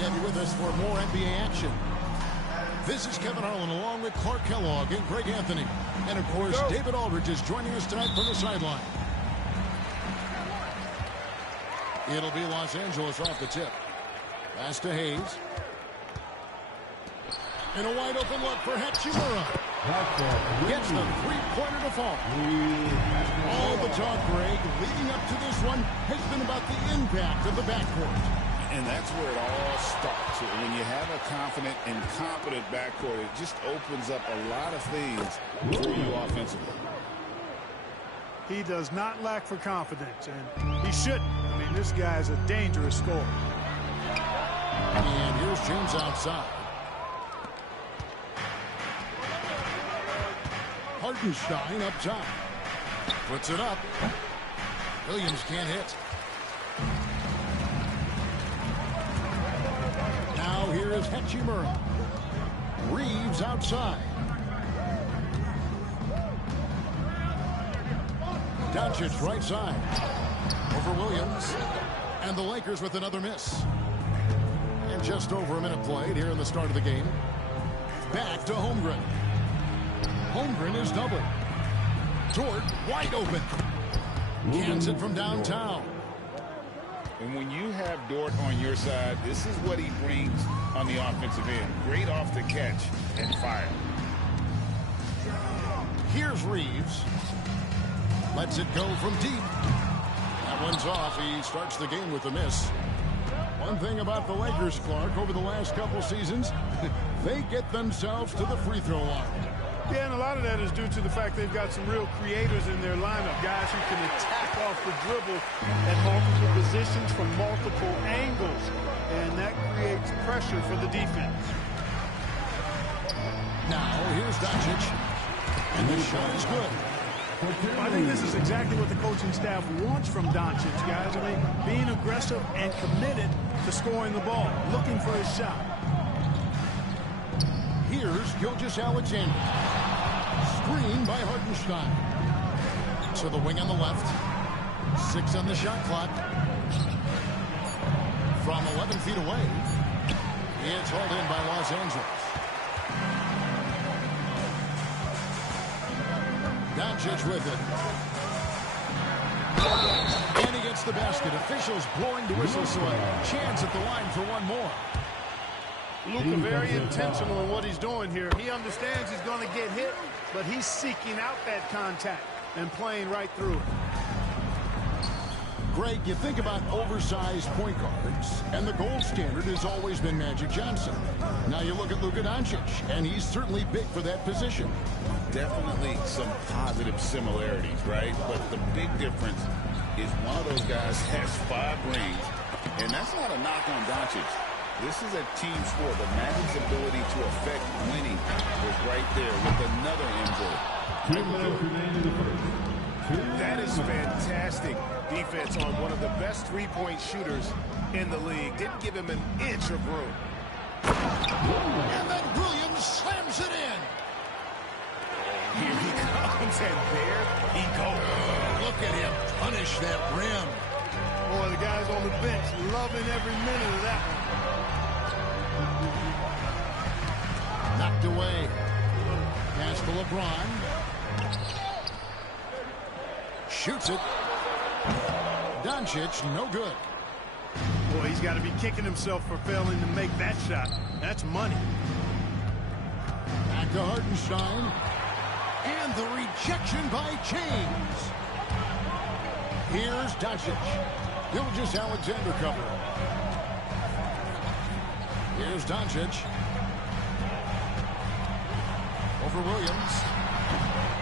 to have you with us for more NBA action. This is Kevin Harlan along with Clark Kellogg and Greg Anthony. And, of course, David Aldridge is joining us tonight from the sideline. It'll be Los Angeles off the tip. Pass to Hayes. And a wide open look for Hachimura. Gets the three-pointer to fall. All the talk, Greg, leading up to this one has been about the impact of the backcourt. And that's where it all starts. When you have a confident and competent backcourt, it just opens up a lot of things for you offensively. He does not lack for confidence, and he shouldn't. I mean, this guy's a dangerous scorer. And here's James outside. Hartenstein up top. Puts it up. Williams can't hit. Now here is Hachimura. Reeves outside. Doncic right side. Over Williams. And the Lakers with another miss. And just over a minute played here in the start of the game. Back to Holmgren. Holmgren is doubled. Dort wide open. Cans it from downtown. And when you have Dort on your side, this is what he brings on the offensive end. Great off the catch and fire. Here's Reeves. Lets it go from deep. That one's off. He starts the game with a miss. One thing about the Lakers, Clark, over the last couple seasons, they get themselves to the free throw line. Yeah, and a lot of that is due to the fact they've got some real creators in their lineup, guys who can attack off the dribble at multiple positions from multiple angles, and that creates pressure for the defense. Now, here's Doncic, and the shot is good. I think this is exactly what the coaching staff wants from Doncic, guys. I mean, being aggressive and committed to scoring the ball, looking for his shot. Here's Gilgeous-Alexander. Screen by Hartenstein. To the wing on the left. 6 on the shot clock. From 11 feet away. It's hauled in by Los Angeles. Doncic with it. And he gets the basket. Officials blowing the whistle, so a chance at the line for one more. Luka very intentional in what he's doing here. He understands he's going to get hit, but he's seeking out that contact and playing right through it. Greg, you think about oversized point guards, and the gold standard has always been Magic Johnson. Now you look at Luka Doncic, and he's certainly big for that position. Definitely some positive similarities, right? But the big difference is one of those guys has 5 rings, and that's not a knock on Doncic. This is a team sport. The Magic's ability to affect winning was right there with another MJ. That is fantastic defense on one of the best three-point shooters in the league. Didn't give him an inch of room. And then Williams slams it in. Here he comes, and there he goes. Look at him punish that rim. Boy, the guys on the bench loving every minute of that one. Knocked away. Pass to LeBron. Shoots it. Doncic, no good. Boy, he's got to be kicking himself for failing to make that shot. That's money. Back to Hartenstein. And the rejection by James. Here's Doncic. Gilgeous-Alexander cover. Here's Doncic. Over Williams.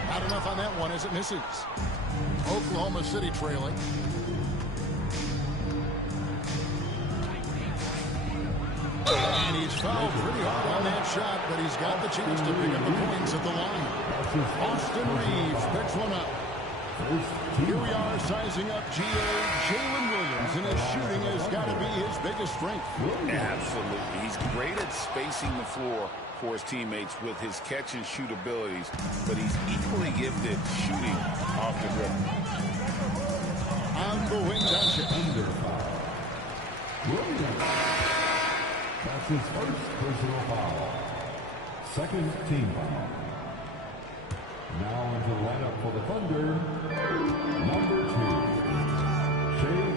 Not enough on that one as it misses. Oklahoma City trailing. And he's fouled pretty hard on that shot, but he's got the chance to pick up the points at the line. Austin Reeves picks one up. Here we are sizing up Jalen Williams, and his shooting has got to be his biggest strength. Absolutely. He's great at spacing the floor for his teammates with his catch and shoot abilities, but he's equally gifted shooting off the dribble. On the wing, Doncic. That's his first personal foul. Second team foul. Now into the lineup for the Thunder, number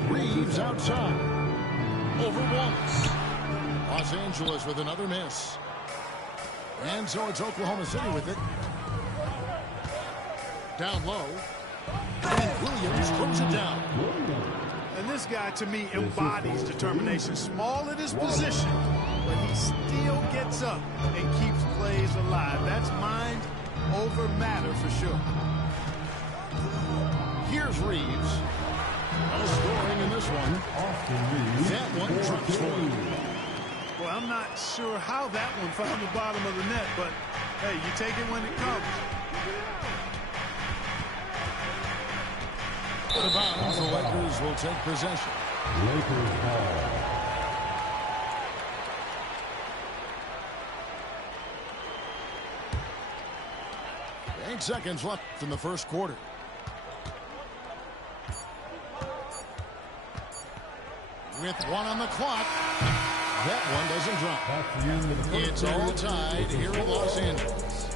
2. Reeves outside. Over Wallace. Los Angeles with another miss. And so it's Oklahoma City with it. Down low. And Williams throws it down. And this guy, to me, embodies determination. Small at his position, but he still gets up and keeps plays alive. That's mind over matter for sure. Here's Reeves. No scoring in this one. That one drops for him. Well, I'm not sure how that one found the bottom of the net, but hey, you take it when it comes. Out of bounds, the Lakers will take possession. Lakers ball. 8 seconds left in the first quarter. With 1 on the clock, that one doesn't drop. It's all tied here in Los Angeles.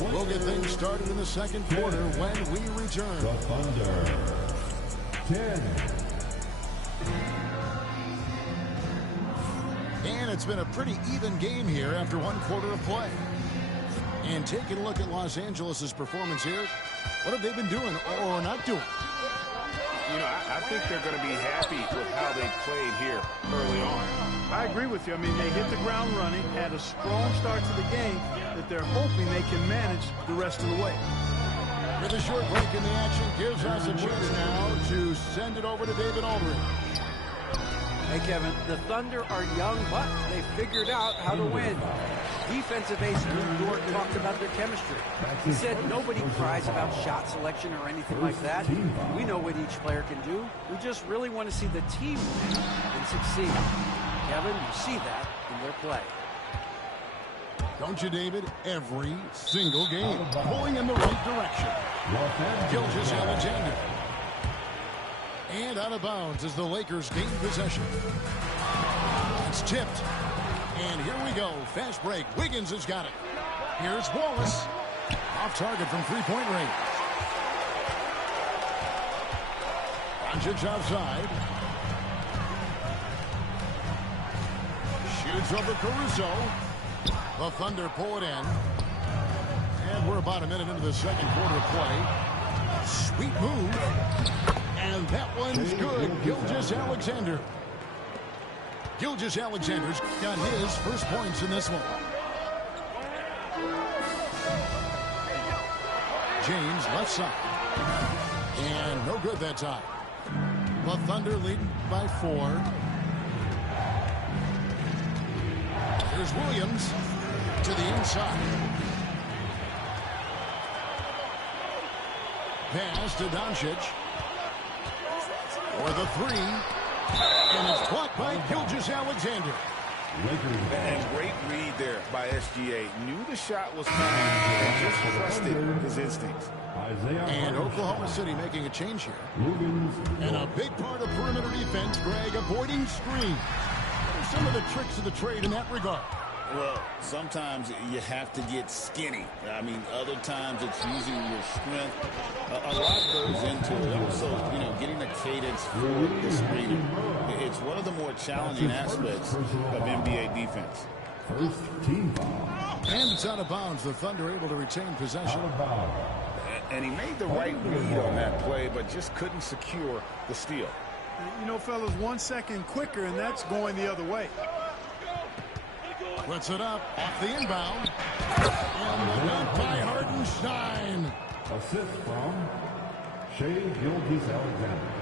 We'll get things started in the second quarter when we return. The Thunder. 10. And it's been a pretty even game here after 1 quarter of play. And taking a look at Los Angeles' performance here, what have they been doing or not doing? You know, I think they're going to be happy with how they played here early on. I agree with you. I mean, they hit the ground running, had a strong start to the game that they're hoping they can manage the rest of the way. With a short break in the action, gives us a chance now to send it over to David Aldridge. Hey, Kevin, the Thunder are young, but they figured out how to win. Defensive ace Lou Dort talked about their chemistry. He said nobody cries about shot selection or anything like that. We know what each player can do. We just really want to see the team win and succeed. Kevin, you see that in their play. Don't you, David? Every single game pulling in the right direction. Gilgeous-Alexander. And out of bounds as the Lakers gain possession. It's tipped. And here we go. Fast break. Wiggins has got it. Here's Wallace. Off target from three-point range. Doncic outside. Shoots over Caruso. The Thunder pull it in. And we're about a minute into the second quarter of play. Sweet move. And that one's good. Gilgeous-Alexander. Gilgeous-Alexander's got his first points in this one. James left side. And no good that time. The Thunder leading by 4. Here's Williams to the inside. Pass to Doncic. For the 3. And it's blocked by Gilgeous-Alexander. And great read there by SGA. Knew the shot was coming and just trusted his instincts. And Oklahoma City making a change here. And a big part of perimeter defense, Greg, avoiding screens. What are some of the tricks of the trade in that regard? Well, sometimes you have to get skinny. I mean, other times it's using your strength. A lot goes into it. Also, you know, getting a cadence for the screener. It's one of the more challenging aspects of NBA defense. First team foul. And it's out of bounds. The Thunder able to retain possession. And he made the right read on that play, but just couldn't secure the steal. You know, fellas, 1 second quicker, and that's going the other way. Puts it up off the inbound. And the dunk by Hartenstein. Assist from Shai Gilgeous-Alexander.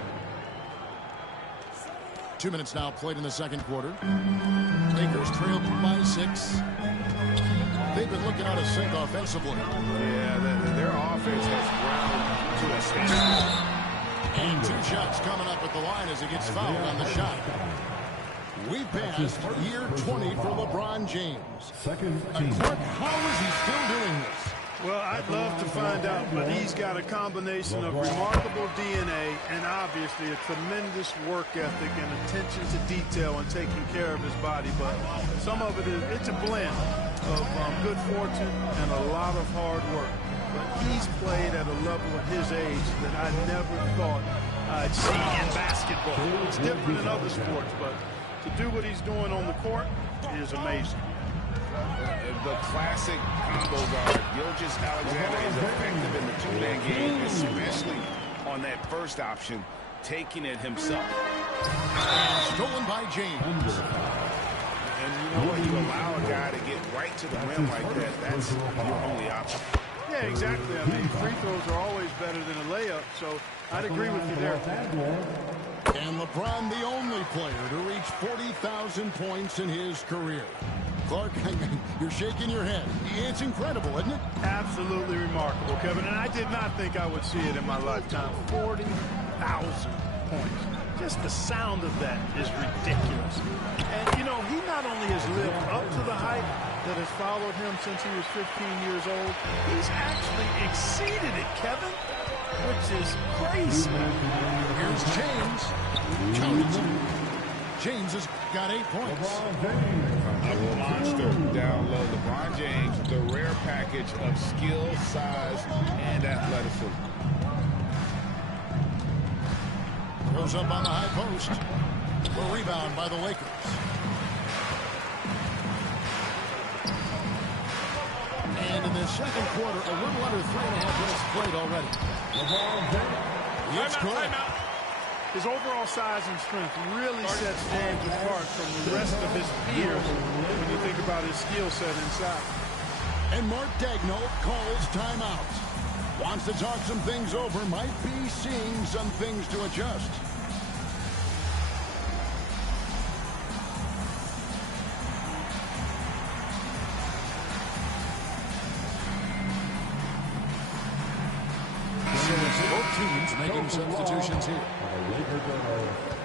2 minutes now played in the second quarter. Lakers trail by 6. They've been looking out of sync offensively. Yeah, their offense has ground to a standstill. And 2 shots coming up at the line as he gets fouled on the shot. We passed year 20 for LeBron James. Second team. How is he still doing this? Well, I'd love to find out, but he's got a combination of remarkable DNA and obviously a tremendous work ethic and attention to detail and taking care of his body. But some of it's a blend of good fortune and a lot of hard work. But he's played at a level at his age that I never thought I'd see in basketball. It's different in other sports, but to do what he's doing on the court is amazing. The classic combo guard, Gilgeous-Alexander, is effective in the two-man game, especially on that first option, taking it himself. Stolen by James. And you know what? You allow a guy to get right to the rim like that. That's your only option. Yeah, exactly. I mean, free throws are always better than a layup, so I'd agree with you there. And LeBron, the only player to reach 40,000 points in his career. Clark, you're shaking your head. It's incredible, isn't it? Absolutely remarkable, Kevin. And I did not think I would see it in my lifetime. 40,000 points. Just the sound of that is ridiculous. And, you know, he not only has lived up to the hype that has followed him since he was 15 years old, he's actually exceeded it, Kevin, which is crazy. Here's James. Count it. James has got 8 points. A monster down low. LeBron James, the rare package of skill, size, and athleticism. Goes up on the high post. A rebound by the Lakers. And in the second quarter, a little under 3.5 minutes played already. It's good. His overall size and strength really sets James apart from the rest of his peers when you think about his skill set inside. And Mark Daigneault calls timeout. Wants to talk some things over, might be seeing some things to adjust. Both teams making substitutions here.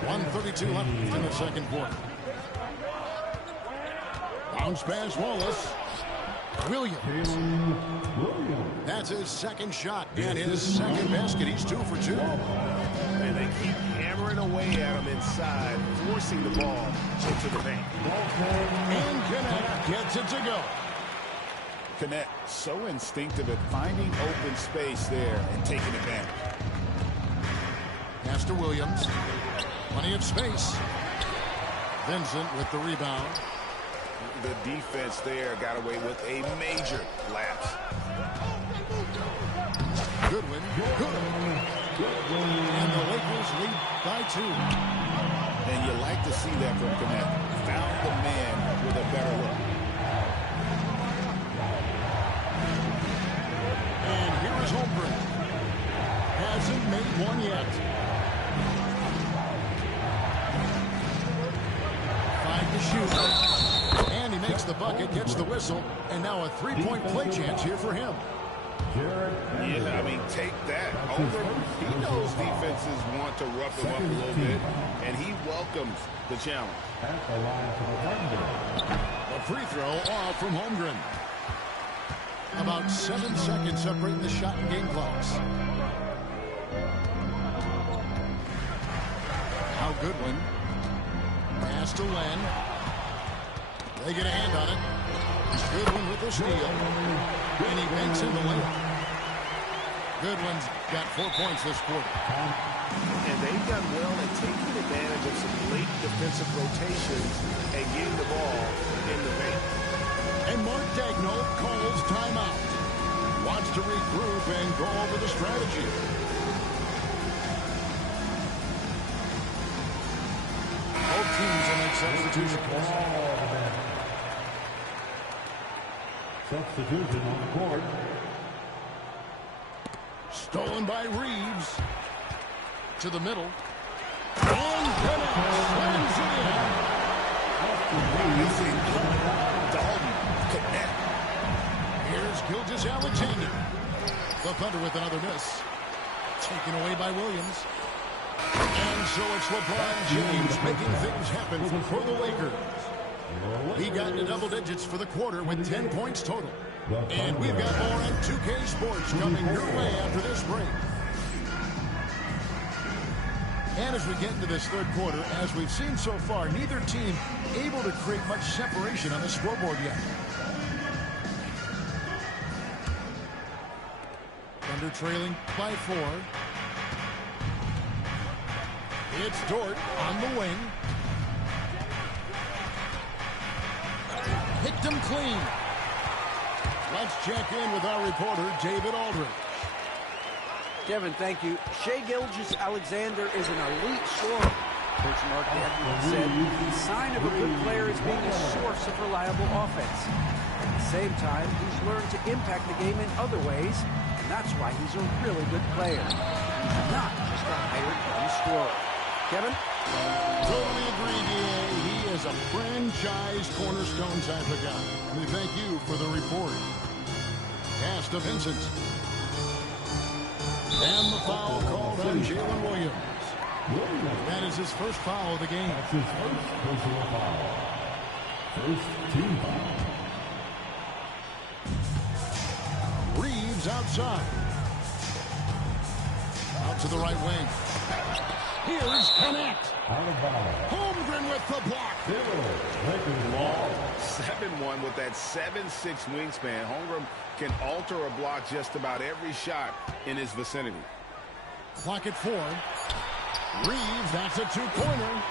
1:32 left in the second quarter. Bounce pass, Wallace. Williams. That's his second shot and his second basket. He's 2 for 2. And they keep hammering away at him inside, forcing the ball into the paint. And Kenneth gets it to go. Connect, so instinctive at finding open space there and taking advantage. Pass to Williams. Plenty of space. Vincent with the rebound. The defense there got away with a major lapse. Goodwin. Good. And the Lakers lead by 2. And you like to see that from Connect. Found the man with a better look. And here is Holmgren. Hasn't made one yet. 5 to shoot. And he makes the bucket, gets the whistle, and now a 3-point play chance here for him. Yeah, I mean, take that. He knows defenses want to rough him up a little bit, and he welcomes the challenge. A free throw off from Holmgren. About 7 seconds separating the shot and game clocks. Now Goodwin. Pass to Len. They get a hand on it. Goodwin with the steal. And he banks in the layup. Goodwin's got 4 points this quarter. And they've done well at taking advantage of some late defensive rotations and getting the ball in the paint. And Mark Daigneault calls timeout. Wants to regroup and go over the strategy. Both teams will make substitutions. Substitution on the court. Stolen by Reeves. To the middle. And connects. Slams it in. Dalton, Connect. Here's Gilgeous-Alexander. The Thunder with another miss. Taken away by Williams. And so it's LeBron James making things happen for the Lakers. He got into double digits for the quarter with 10 points total. And we've got more on 2K Sports coming your way after this break. And as we get into this third quarter, as we've seen so far, neither team able to create much separation on the scoreboard yet. Thunder trailing by 4. It's Dort on the wing. Picked him clean. Let's check in with our reporter, David Aldridge. Kevin, thank you. Shai Gilgeous-Alexander is an elite scorer. Coach Mark Edwards said the sign of a good player is being a source of reliable offense. At the same time, he's learned to impact the game in other ways, and that's why he's a really good player. He's not just a hired gun scorer. Kevin? Totally agree, D.A. He is a franchise cornerstone type of guy. We thank you for the report. Pass to Vincent. And the foul called on Jalen Williams. That is his first foul of the game. That's his first personal foul. First team foul. Reeves outside. Out to the right wing. Here's Connect. Out of bounds. Holmgren with the block. 7-1 with that 7'6" wingspan. Holmgren can alter a block just about every shot in his vicinity. Clock at 4. Reeves, that's a two-pointer.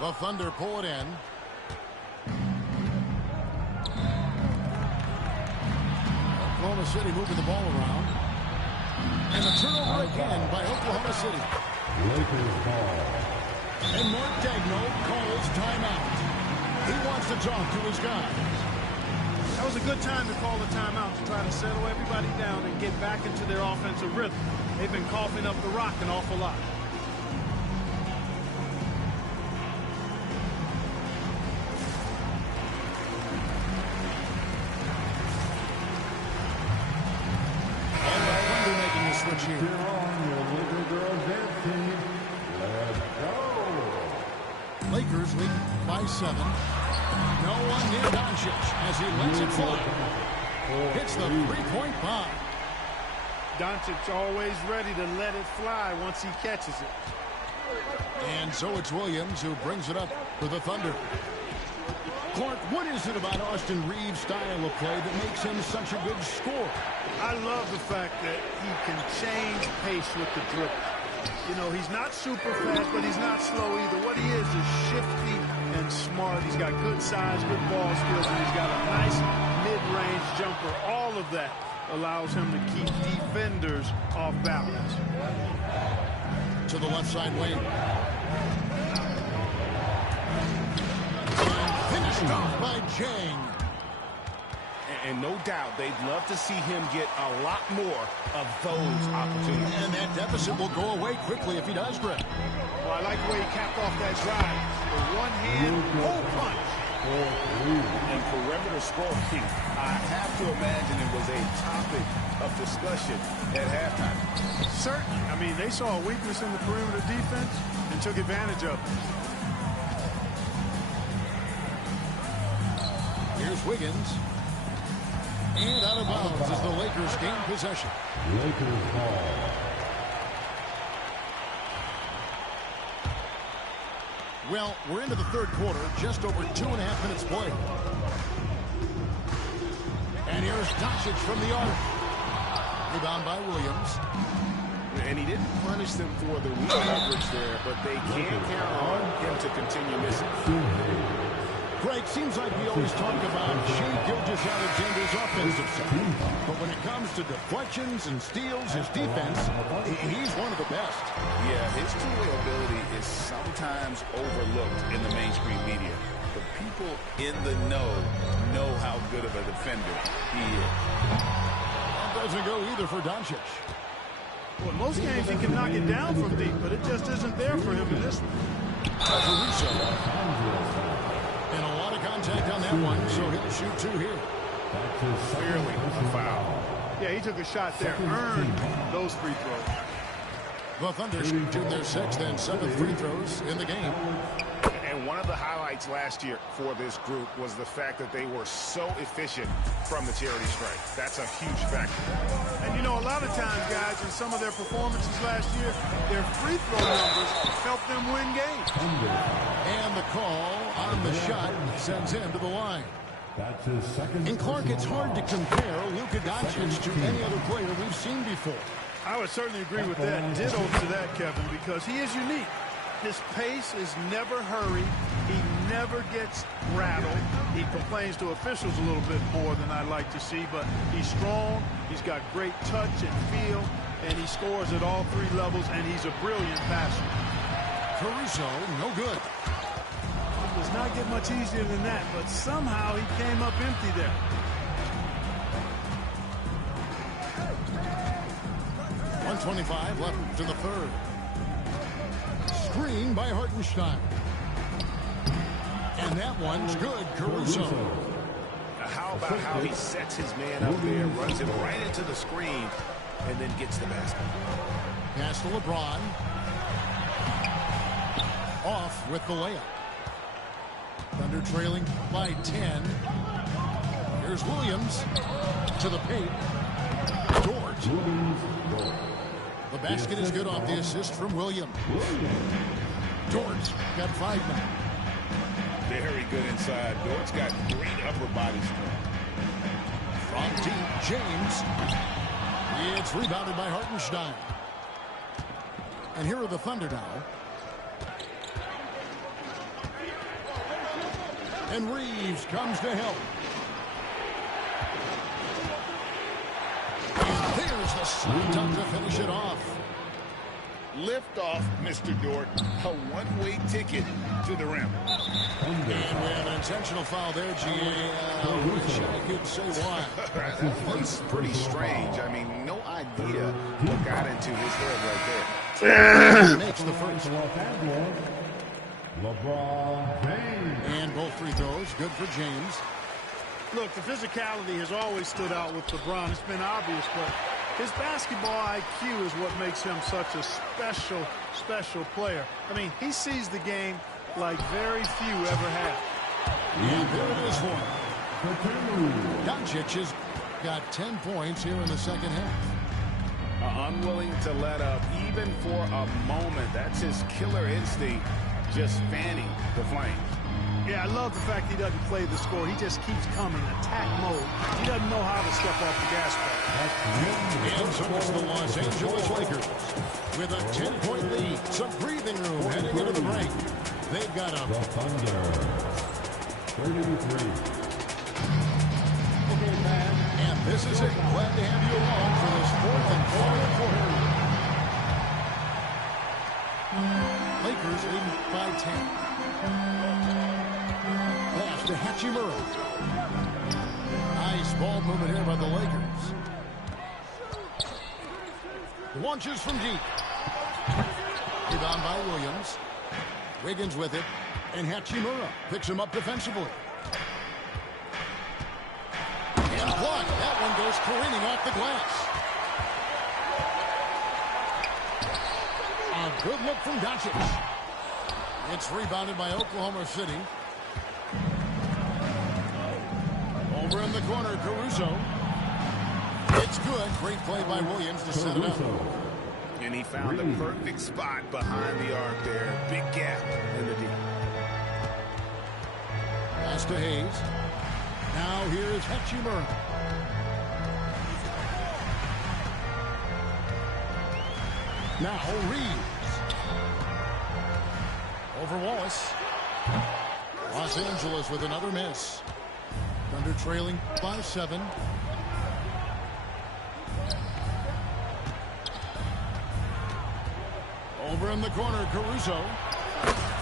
The Thunder pull it in. Oklahoma City moving the ball around. And the turnover again by Oklahoma City. Lakers ball. And Mark Daigneault calls timeout. He wants to talk to his guys. That was a good time to call the timeout to try to settle everybody down and get back into their offensive rhythm. They've been coughing up the rock an awful lot. And the Thunder making the switch here. You're on your little girls dance team. Let's go. Lakers lead by 7. No one near Doncic as he lets it fly. Hits the three-point bomb. Doncic always ready to let it fly once he catches it. And so it's Williams who brings it up for the Thunder. Clark, what is it about Austin Reeves' style of play that makes him such a good scorer? I love the fact that he can change pace with the dribble. You know, he's not super fast, but he's not slow either. What he is shifty and smart. He's got good size, good ball skills, and he's got a nice mid-range jumper. All of that allows him to keep defenders off balance. To the left side wing. Finished off by Jang. And no doubt they'd love to see him get a lot more of those opportunities. And that deficit will go away quickly if he does, Greg. Well, I like the way he capped off that drive. The one-hand hole punch. And perimeter scoring, I have to imagine it was a topic of discussion at halftime. Certainly. I mean, they saw a weakness in the perimeter defense and took advantage of it. Here's Wiggins. And out of bounds as the Lakers gain possession. Lakers ball. Well, we're into the third quarter, just over 2.5 minutes played. And here's Doncic from the arc. Rebound by Williams. And he didn't punish them for the weak coverage there, but they can't count on him to continue missing. Greg, seems like we always talk about Shai Gilgeous-Alexander's offensive side. But when it comes to deflections and steals, his defense, he's one of the best. Yeah, his two-way ability is sometimes overlooked in the mainstream media. The people in the know how good of a defender he is. That doesn't go either for Doncic. Well, in most games he can knock it down from deep, but it just isn't there for him in this one. And a lot of contact on that one, so he'll shoot 2 here. Clearly a foul. Yeah, he took a shot there, earned those free throws. The Thunder shooting their 6th and 7th free throws in the game. And One of the highlights last year for this group was the fact that they were so efficient from the charity stripe. That's a huge factor. And, you know, a lot of times, guys, in some of their performances last year, their free throw numbers helped them win games. And the call on the shot sends him to the line. That's his second. And, Clark, it's hard to compare Luka Doncic to any other player we've seen before. I would certainly agree with that. Ditto to that, Kevin, because he is unique. His pace is never hurried. He never gets rattled. He complains to officials a little bit more than I'd like to see, but he's strong. He's got great touch and feel, and he scores at all three levels, and he's a brilliant passer. Caruso, no good. It does not get much easier than that, but somehow he came up empty there. .125 left to the third. Screen by Hartenstein. And that one's good, Caruso. How about how he sets his man up there, runs him right into the screen, and then gets the basket. Pass to LeBron. Off with the layup. Thunder trailing by 10. Here's Williams to the paint. Dort. The basket is good off the assist from Williams. Dort's got 5 now. Very good inside. Dort's got great upper body strength. From deep, James. It's rebounded by Hartenstein. And here are the Thunder now. And Reeves comes to help. And there's the slam dunk to finish it off. Lift off, Mr. Dort. A one-way ticket to the rim. And we have an intentional foul there, G.A. I wish I could say why. That was pretty strange. I mean, no idea what got into his head right there. Makes the first. LeBron James. And both free throws, good for James. Look, the physicality has always stood out with LeBron. It's been obvious, but his basketball IQ is what makes him such a special player. I mean, he sees the game like very few ever have. And there it is for him. Doncic has got 10 points here in the second half. Unwilling to let up even for a moment. That's his killer instinct, just fanning the flames. Yeah, I love the fact he doesn't play the score. He just keeps coming, attack mode. He doesn't know how to step off the gas pedal. And so it's the Los Angeles Lakers with a 10-point lead. Some breathing room heading into the break. They've got a Thunder. 33. And this is it. Glad to have you along for this fourth and final quarter. Lakers leading by 10. Pass to Hachimura. Nice ball movement here by the Lakers. Launches from deep. Rebound by Williams. Wiggins with it. And Hachimura picks him up defensively. And blocked. That one goes careening off the glass. A good look from Doncic. It's rebounded by Oklahoma City. Over in the corner, Caruso. It's good. Great play by Williams to set it up. And he found the perfect spot behind the arc there. Big gap in the D. Pass to Hayes. Now here's Hachimura. Now Reeves. Over Wallace. Los Angeles with another miss. Thunder trailing by 7. Over in the corner, Caruso.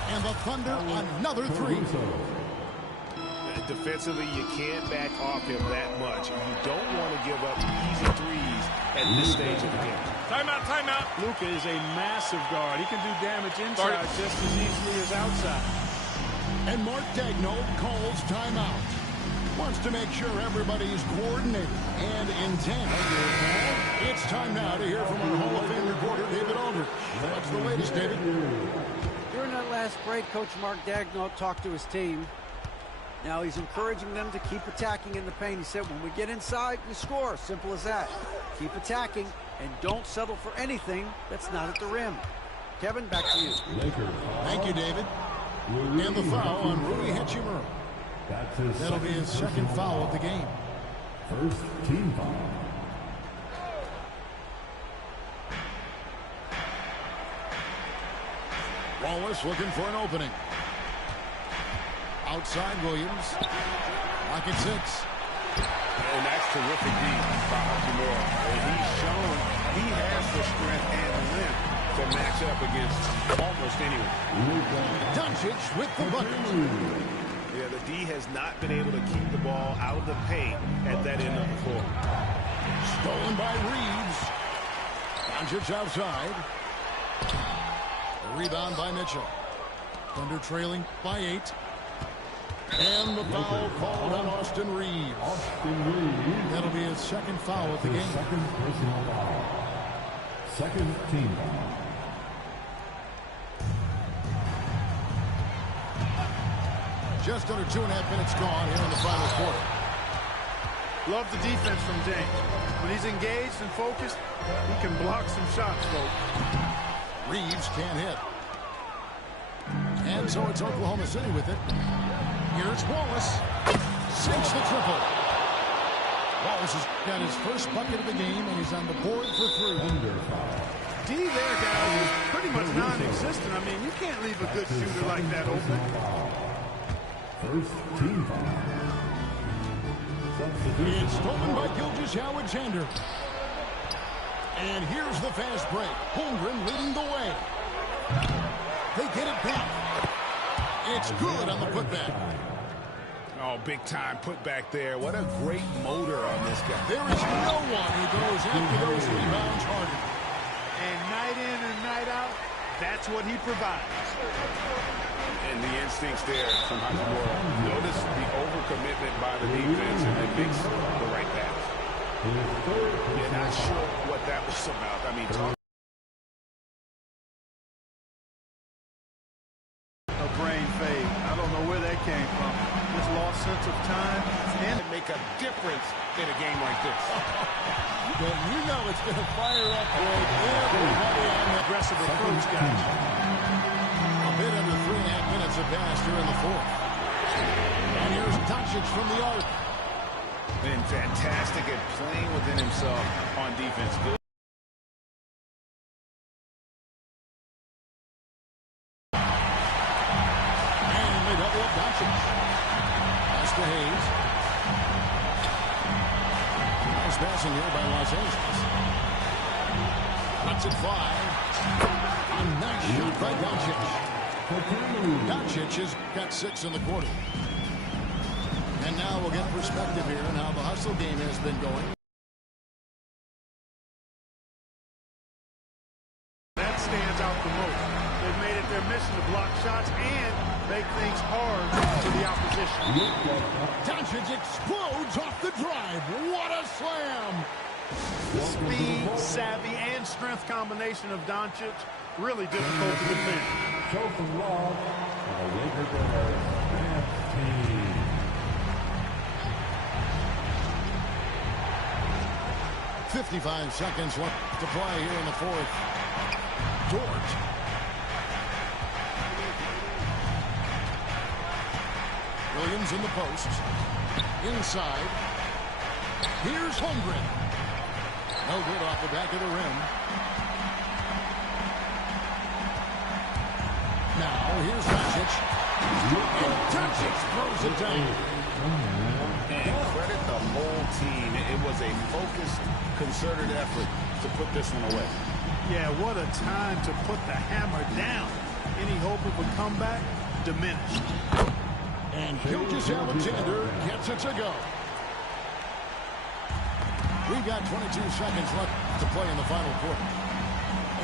And the Thunder, another 3. Defensively, you can't back off him that much. You don't want to give up easy threes at this stage of the game. Timeout, timeout. Luka is a massive guard. He can do damage inside just as easily as outside. And Mark Daigneault calls timeout. Wants to make sure everybody's coordinated and intent. It's time now to hear from our Hall of Fame reporter, David Aldridge. What's the latest, David? During that last fast break, Coach Mark Daigneault talked to his team. Now he's encouraging them to keep attacking in the paint. He said, when we get inside, we score. Simple as that. Keep attacking and don't settle for anything that's not at the rim. Kevin, back to you. Thank you, David. And the foul on Rui Hachimura. That'll be his second foul of the game. First team foul. Wallace looking for an opening. Outside Williams. Pocket 6. And that's terrific D by Hachimura. And he's shown he has the strength and the length to match up against almost anyone. Doncic with the bucket. Yeah, the D has not been able to keep the ball out of the paint at that end of the floor. Stolen by Reeves. Doncic outside. The rebound by Mitchell. Thunder trailing by 8. And the foul called on Austin Reeves. That'll be his second foul of the game. Second personal foul. Second team foul. Just under 2.5 minutes gone here in the final quarter. Love the defense from James. When he's engaged and focused, he can block some shots, folks. Reeves can't hit. And so it's Oklahoma City with it. Here's Wallace. Sinks the triple. Wallace has got his first bucket of the game, and he's on the board for 3. D there, guys, is pretty much non-existent. I mean, you can't leave a good shooter like that open. First team foul. It's stolen by Gilgeous-Alexander. And here's the fast break. Holmgren leading the way. They get it back. It's good on the putback. Oh, big time putback there. What a great motor on this guy. There is no one who goes after those rebounds harder. And night in and night out, that's what he provides. And the instincts there from Hachimura. Notice the overcommitment by the defense, and it makes the right pass. Yeah, not sure what that was about. I mean, A brain fade. I don't know where that came from. This lost sense of time and make a difference in a game like this. But you know it's going to fire up everybody on the aggressive approach, guys. A bit under 3.5 minutes have passed here in the fourth. And here's Doncic from the arc. Been fantastic at playing within himself on defense. Good. And they double up Doncic. Pass to Hayes. Nice passing here by Los Angeles. Cuts it 5. A nice shot by Doncic. Doncic has got 6 in the quarter. And now we'll get perspective here on how the hustle game has been going. that stands out the most. They've made it their mission to block shots and make things hard for the opposition. Doncic explodes off the drive. What a slam! The speed, savvy, and strength combination of Doncic really difficult to defend. Show some love for the Lakers team. 55 seconds left to play here in the fourth. Dort. Williams in the post. Inside. Here's Holmgren. No good off the back of the rim. Now here's Doncic. And Doncic throws it down. And credit the whole team. It was a focused, concerted effort to put this one away. Yeah, what a time to put the hammer down. Any hope of a comeback diminished. And Gilgeous-Alexander gets it to go. We've got 22 seconds left to play in the final quarter.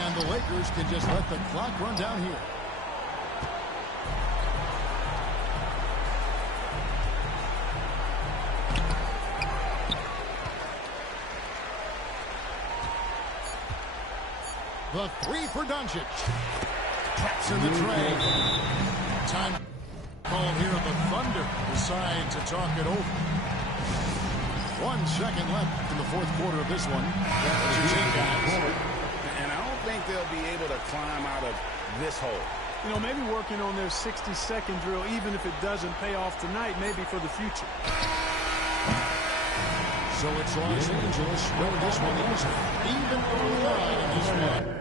And the Lakers can just let the clock run down here. The three for Doncic. Traps in the tray. Time call here. The Thunder decide to talk it over. 1 second left in the fourth quarter of this one. That's your take, guys. And I don't think they'll be able to climb out of this hole. You know, maybe working on their 60-second drill, even if it doesn't pay off tonight, maybe for the future. So it's Los Angeles win this one easy. Even early on in this one.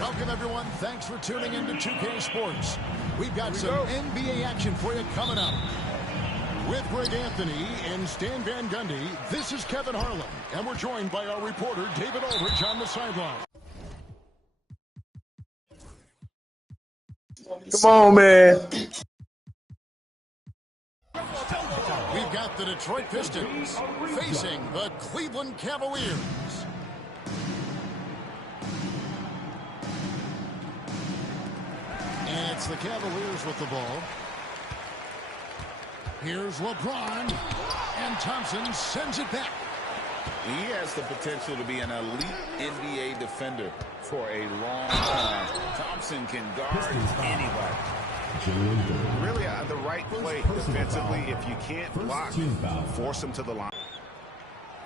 Welcome, everyone. Thanks for tuning in to 2K Sports. We've got some NBA action for you coming up. With Greg Anthony and Stan Van Gundy, this is Kevin Harlan, and we're joined by our reporter, David Aldridge, on the sideline. Come on, man. We've got the Detroit Pistons facing the Cleveland Cavaliers. And it's the Cavaliers with the ball. Here's LeBron, and Thompson sends it back. He has the potential to be an elite NBA defender for a long time. Thompson can guard anybody. Really, the right play defensively. If you can't block, force him to the line.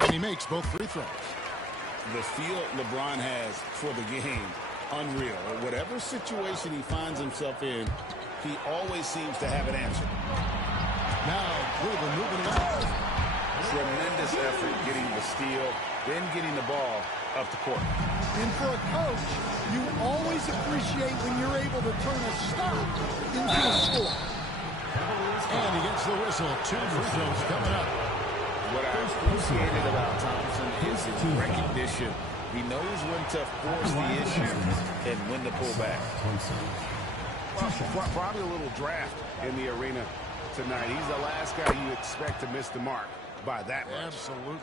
And he makes both free throws. The feel LeBron has for the game, unreal. Whatever situation he finds himself in, he always seems to have an answer. Now, Cleveland moving it up. Tremendous effort getting the steal, then getting the ball up the court. And for a coach, you always appreciate when you're able to turn a stop into a score. And he gets the whistle. 2 free throws coming up. What I appreciated about Thompson is his recognition. He knows when to force the issue and when to pull back. Well, probably a little draft in the arena tonight. He's the last guy you expect to miss the mark by that much. Absolutely.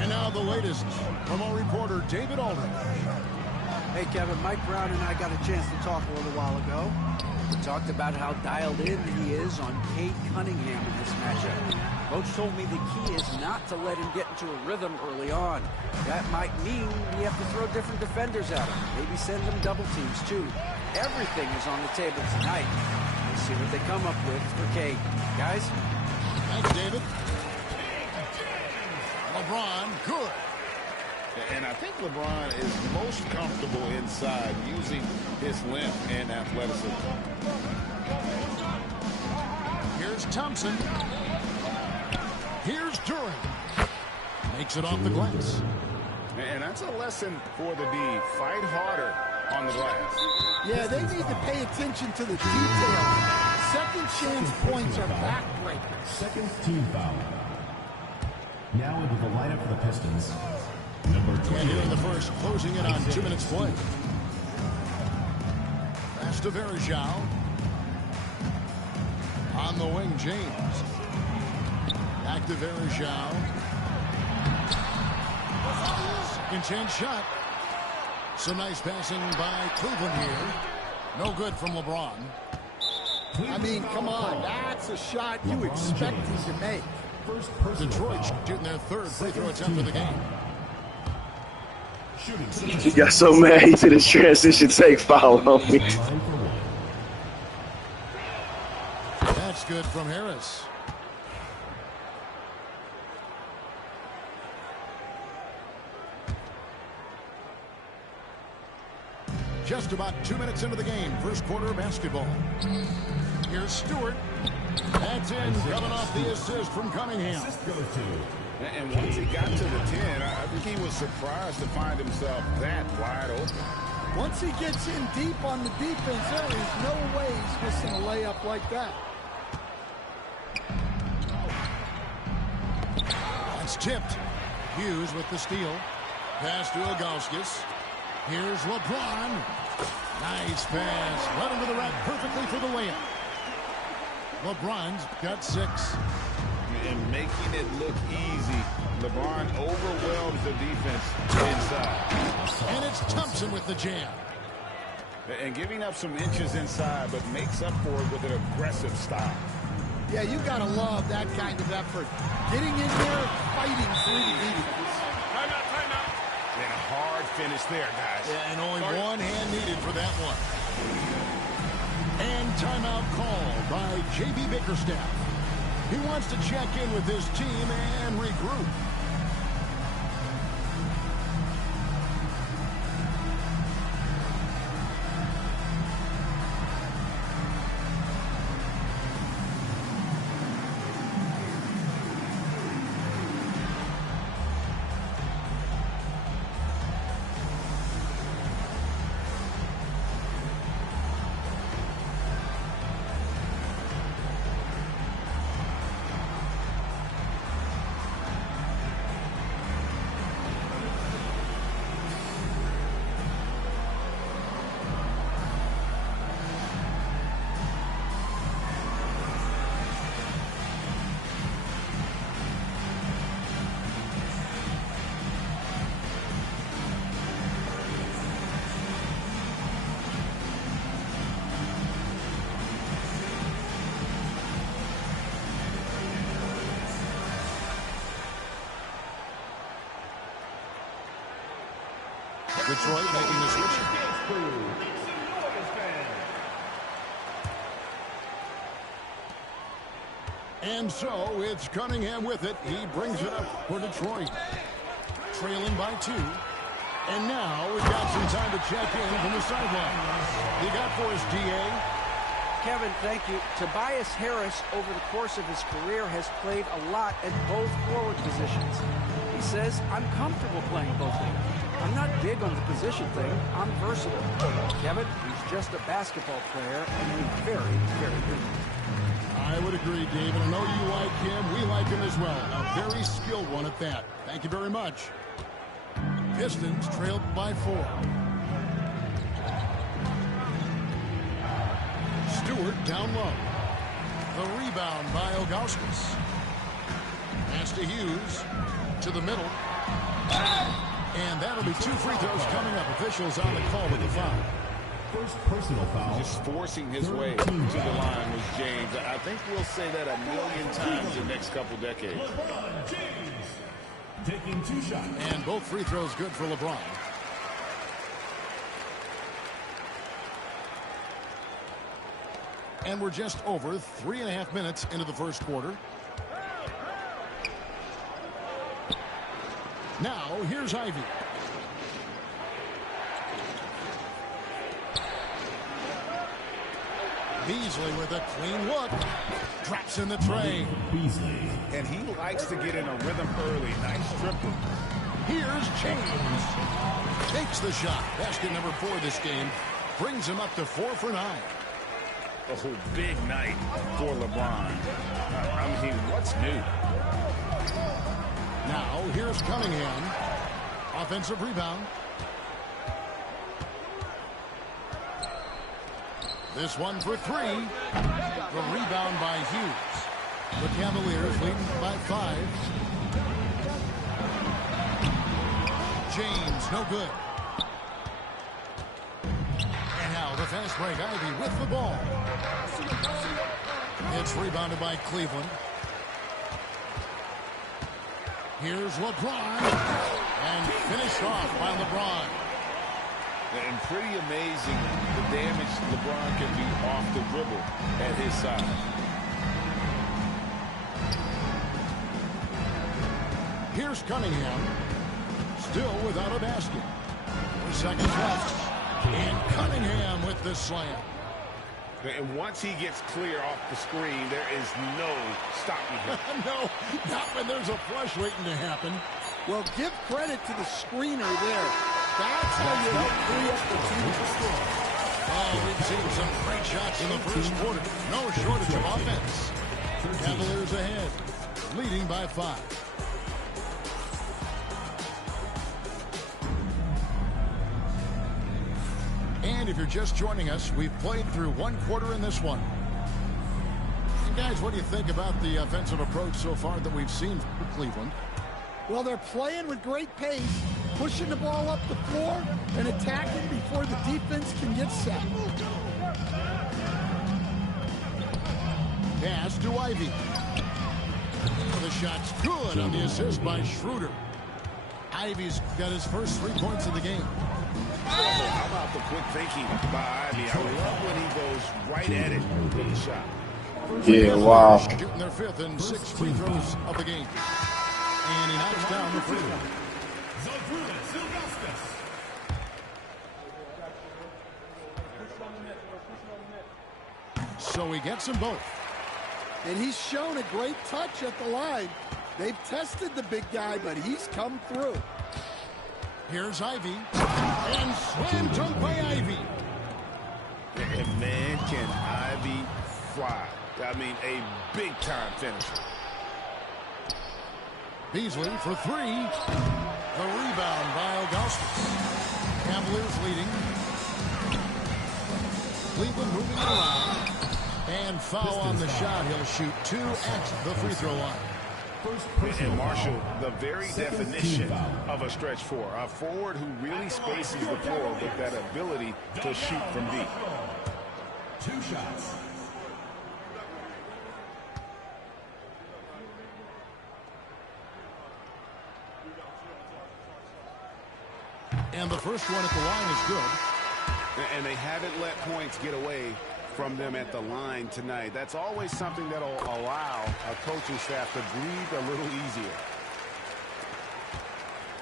And now the latest from our reporter, David Aldridge. Hey, Kevin, Mike Brown and I got a chance to talk a little while ago. We talked about how dialed in he is on Cade Cunningham in this matchup. Coach told me the key is not to let him get into a rhythm early on. That might mean we have to throw different defenders at him. Maybe send them double teams, too. Everything is on the table tonight. We'll see what they come up with for Cade. Guys? Thanks, David. LeBron, good. And I think LeBron is most comfortable inside using his length and athleticism. Here's Thompson. Here's Duran. Makes it off the glass. And that's a lesson for the D. Fight harder on the glass. Yeah, they need to pay attention to the details. Second chance points are backbreakers. Second team foul. Now into the lineup for the Pistons. Number 20. And here in the first, closing in on 2 minutes play. Pass to Verjao. On the wing, James. Back to Verjao. Second chance shot. Some nice passing by Cleveland here. No good from LeBron. I mean, come on. That's a shot you expect him to make. Detroit shooting their third free throw attempt of the game. He got so mad he did his transition take foul on me. That's good from Harris. Just about 2 minutes into the game. First quarter of basketball. Here's Stewart. That's in, coming off the assist from Cunningham. And once he got to the 10, I think he was surprised to find himself that wide open. Once he gets in deep on the defense, there is no way he's missing a layup like that. That's tipped. Hughes with the steal. Pass to Ilgauskas. Here's LeBron. Nice pass. Right into the rack perfectly for the layup. LeBron's got 6. And making it look easy. LeBron overwhelms the defense inside. And it's Thompson with the jam. And giving up some inches inside, but makes up for it with an aggressive style. Yeah, you got to love that kind of effort. Getting in there, fighting through the defense. Timeout. And a hard finish there, guys. Yeah, and only one hand needed for that one. And timeout called by J.B. Bickerstaff. He wants to check in with his team and regroup. Detroit making the switch. And so it's Cunningham with it. He brings it up for Detroit. Trailing by 2. And now we've got some time to check in from the sideline. You got for us, D.A.? Kevin, thank you. Tobias Harris, over the course of his career, has played a lot at both forward positions. He says, I'm comfortable playing both of them. I'm not big on the position thing. I'm versatile. Kevin, he's just a basketball player and a very, very good one. I would agree, David. I know you like him. We like him as well. A very skilled one at that. Thank you very much. Pistons trailed by 4. Stewart down low. The rebound by Ilgauskas. Pass to Hughes. To the middle. And that'll be 2 free throws coming up. Officials on the call with the foul. First personal foul. Just forcing his way to the line was James. I think we'll say that a million times in the next couple decades. LeBron James taking 2 shots. And both free throws good for LeBron. And we're just over 3.5 minutes into the first quarter. Now, here's Ivy. Beasley with a clean look. Drops in the tray. Beasley. And he likes to get in a rhythm early. Nice triple. Here's James. Takes the shot. Basket number 4 this game. Brings him up to 4 for 9. Oh, big night for LeBron. I mean, what's new? Now, here's Cunningham. Offensive rebound. This one for 3. The rebound by Hughes. The Cavaliers leading by 5. James, no good. And now the fast break. Ivy with the ball. It's rebounded by Cleveland. Here's LeBron. And finished off by LeBron. And pretty amazing the damage LeBron can be off the dribble at his side. Here's Cunningham. Still without a basket. 4 seconds left. And Cunningham with the slam. And once he gets clear off the screen, there is no stopping him. No, not when there's a flush waiting to happen. Well, give credit to the screener there. That's how you help free up the team to score. Oh, we've seen some great shots in the first quarter. No shortage of offense. Cavaliers ahead, leading by 5. And if you're just joining us, we've played through 1 quarter in this one. And guys, what do you think about the offensive approach so far that we've seen from Cleveland? Well, they're playing with great pace, pushing the ball up the floor and attacking before the defense can get set. Pass to Ivy. The shot's good on the assist by Schroeder. Ivy's got his first 3 points of the game. Oh, how about the quick thinking by Ivy? I love when he goes right at it with the shot. Yeah, wow. Shooting their 5th and 6th free throws of the game. And he knocks down the free throw. So he gets them both. And he's shown a great touch at the line. They've tested the big guy, but he's come through. Here's Ivy. And slam dunk by Ivy. And man, can Ivy fly. I mean, a big-time finisher. Beasley for 3. The rebound by Augustus. Cavaliers leading. Cleveland moving around. And foul on the shot. He'll shoot 2 at the free throw line. And Marshall, the very definition of a stretch 4. A forward who really spaces the floor with that ability to shoot from deep. 2 shots. And the first one at the line is good. And they haven't let points get away from them at the line tonight. That's always something that'll allow a coaching staff to breathe a little easier.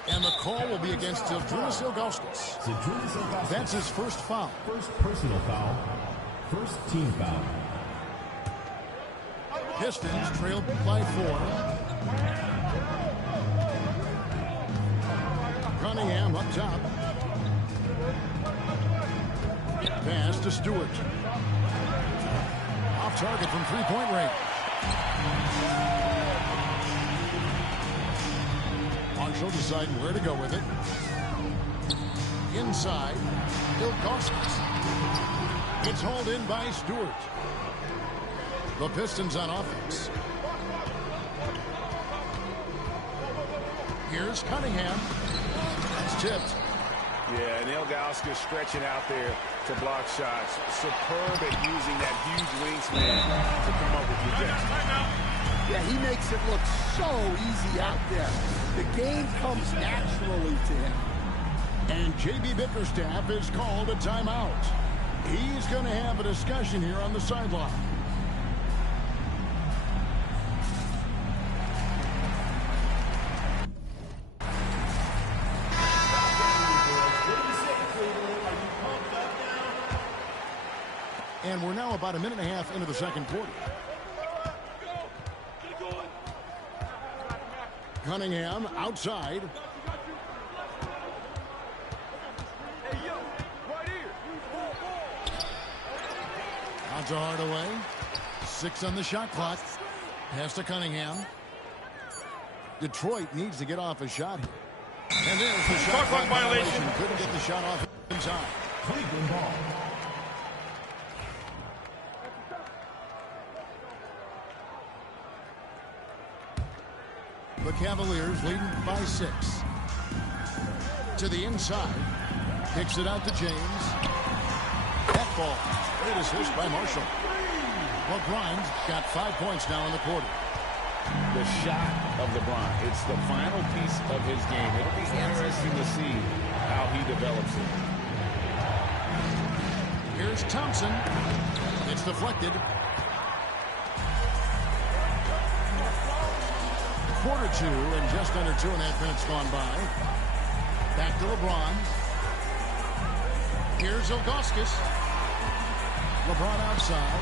And the call will be against Zydrunas Ilgauskas. That's his first foul. First personal foul. First team foul. Pistons trailed by 4. Cunningham up top. Pass to Stewart. Off target from 3-point range. Marshall deciding where to go with it. Inside. Ilgauskas. It's hauled in by Stewart. The Pistons on offense. Here's Cunningham. That's tipped. Yeah, and Ilgauskas stretching out there to block shots. Superb at using that huge wingspan to come up with rejection. Yeah, he makes it look so easy out there. The game comes naturally to him. And J.B. Bickerstaff is called a timeout. He's going to have a discussion here on the sideline. And we're now about a minute and a half into the second quarter. Cunningham outside. Out to Hardaway. 6 on the shot clock. Pass to Cunningham. Detroit needs to get off a shot here. And there's the shot clock violation. Couldn't get the shot off inside. Cleveland ball. The Cavaliers leading by 6. To the inside. Kicks it out to James. That ball. Great assist by Marshall. LeBron's got 5 points now in the quarter. The shot of LeBron. It's the final piece of his game. It'll be interesting to see how he develops it. Here's Thompson. It's deflected. Quarter 2 and just under 2.5 minutes gone by. Back to LeBron. Here's Ilgauskas. LeBron outside.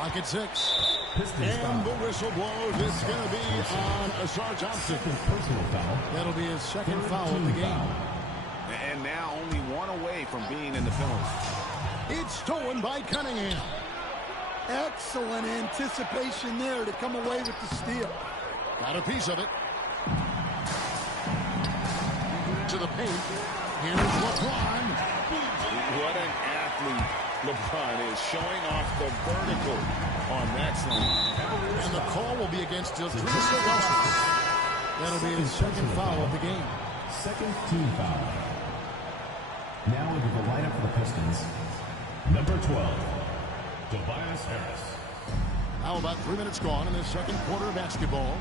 Lock at 6. And the whistle blows. It's going to be on Asar Thompson. Personal foul. That'll be his second foul of the game. And now only one away from being in the penalty. It's stolen by Cunningham. Excellent anticipation there to come away with the steal. Got a piece of it. To the paint. Here's LeBron. What an athlete LeBron is, showing off the vertical on that slam. And the call will be against Ilgauskas. That'll be his second foul of the game. Second team foul. Now into the lineup for the Pistons. Number 12, Tobias Harris. Now about 3 minutes gone in this second quarter of basketball.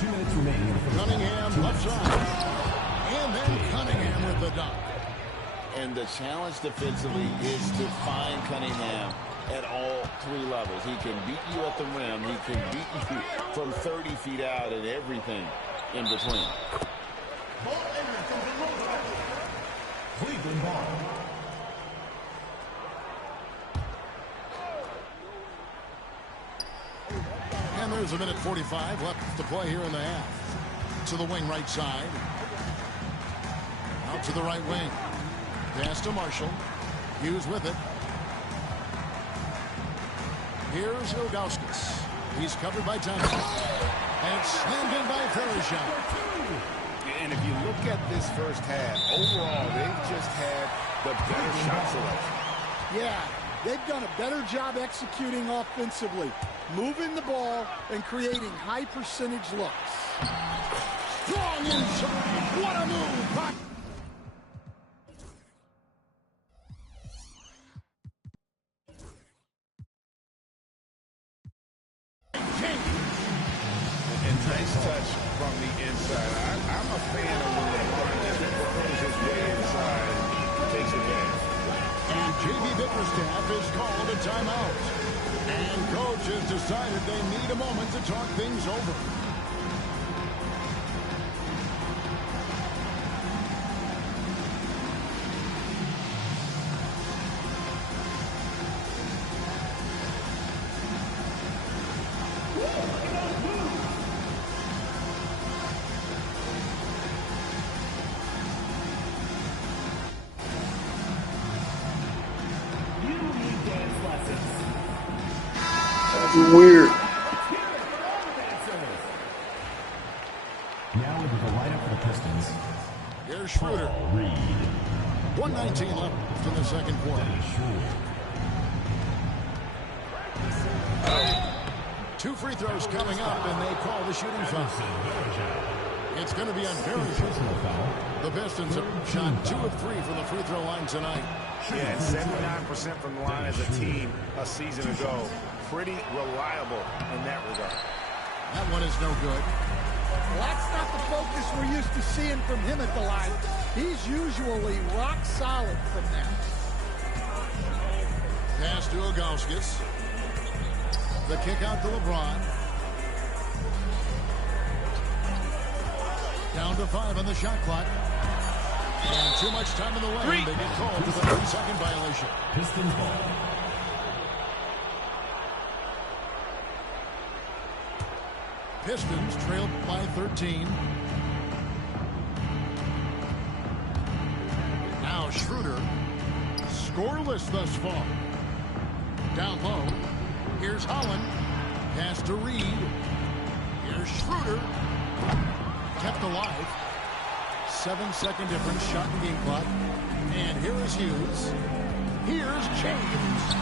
2 minutes remaining in the first Cunningham left side. And then Cunningham with the dunk. And the challenge defensively is to find Cunningham at all 3 levels. He can beat you at the rim. He can beat you from 30 feet out and everything in between. Cleveland ball. And there's a minute 45 left to play here in the half. To the wing right side. Out to the right wing. Pass to Marshall. Hughes with it. Here's Ilgauskas. He's covered by Thompson. And slammed in by Farishon. And if you look at this first half, overall, they've just had the better shot selection. Yeah, they've done a better job executing offensively, moving the ball and creating high percentage looks. Strong inside. What a move. Nice touch from the inside. I'm a fan of when LeBron just burrows his way inside and takes advantage. And J.B. Bickerstaff is called a timeout. And coach has decided they need a moment to talk things over. Weird. Now into the lineup for the Pistons. Here's Schroeder. Reed. 1:19 left in the second quarter. 2 free throws coming up, and they call the shooting foul. It's going to be on Verja. The Pistons have shot 2 of 3 from the free throw line tonight. Yeah, 79% from the line as a team a season ago. Pretty reliable in that regard. That one is no good. Well, that's not the focus we're used to seeing from him at the line. He's usually rock solid from there. Pass to Ilgauskas. The kick out to LeBron. Down to 5 on the shot clock. And too much time in the lane. They get called for the 3-second violation. Pistons ball. Pistons trailed by 13. Now Schroeder. Scoreless thus far. Down low. Here's Holland. Pass to Reed. Here's Schroeder. Kept alive. 7-second difference. Shot in game clock. And here is Hughes. Here's James.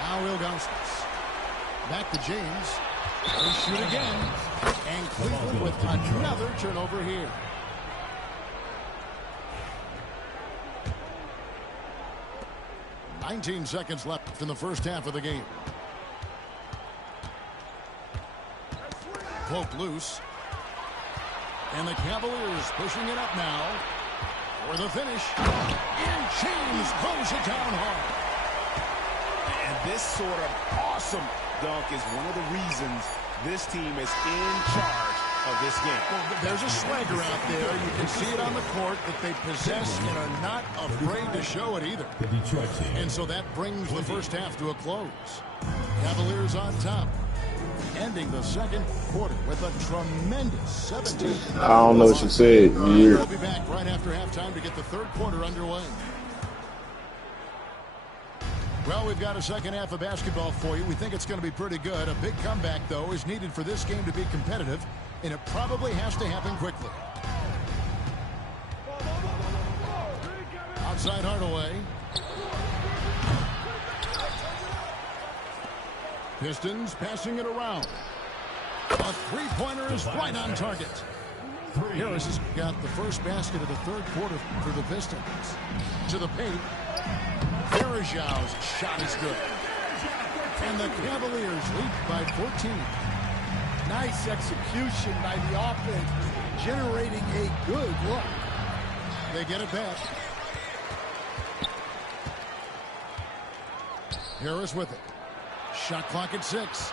Now Ilgauskas. Back to James. They shoot again. And Cleveland with another turnover here. $19 seconds left in the first half of the game. Poke loose. And the Cavaliers pushing it up now for the finish. And James pulls it down hard. And this sort of awesome dunk is one of the reasons this team is in charge of this game. Well, there's a swagger out there. You can see it on the court that they possess and are not afraid to show it either. The Detroit team. And so that brings the first half to a close. Cavaliers on top. Ending the second quarter with a tremendous 17. I don't know what you said. We'll be back right after halftime to get the third quarter underway. Well, we've got a second half of basketball for you. We think it's going to be pretty good. A big comeback, though, is needed for this game to be competitive, and it probably has to happen quickly. Outside Hardaway. Pistons passing it around. A three-pointer is right on target. Harris has got the first basket of the third quarter for the Pistons. To the paint. Verja's shot is good. And the Cavaliers lead by 14. Nice execution by the offense, generating a good look. They get it back. Harris with it. Shot clock at 6.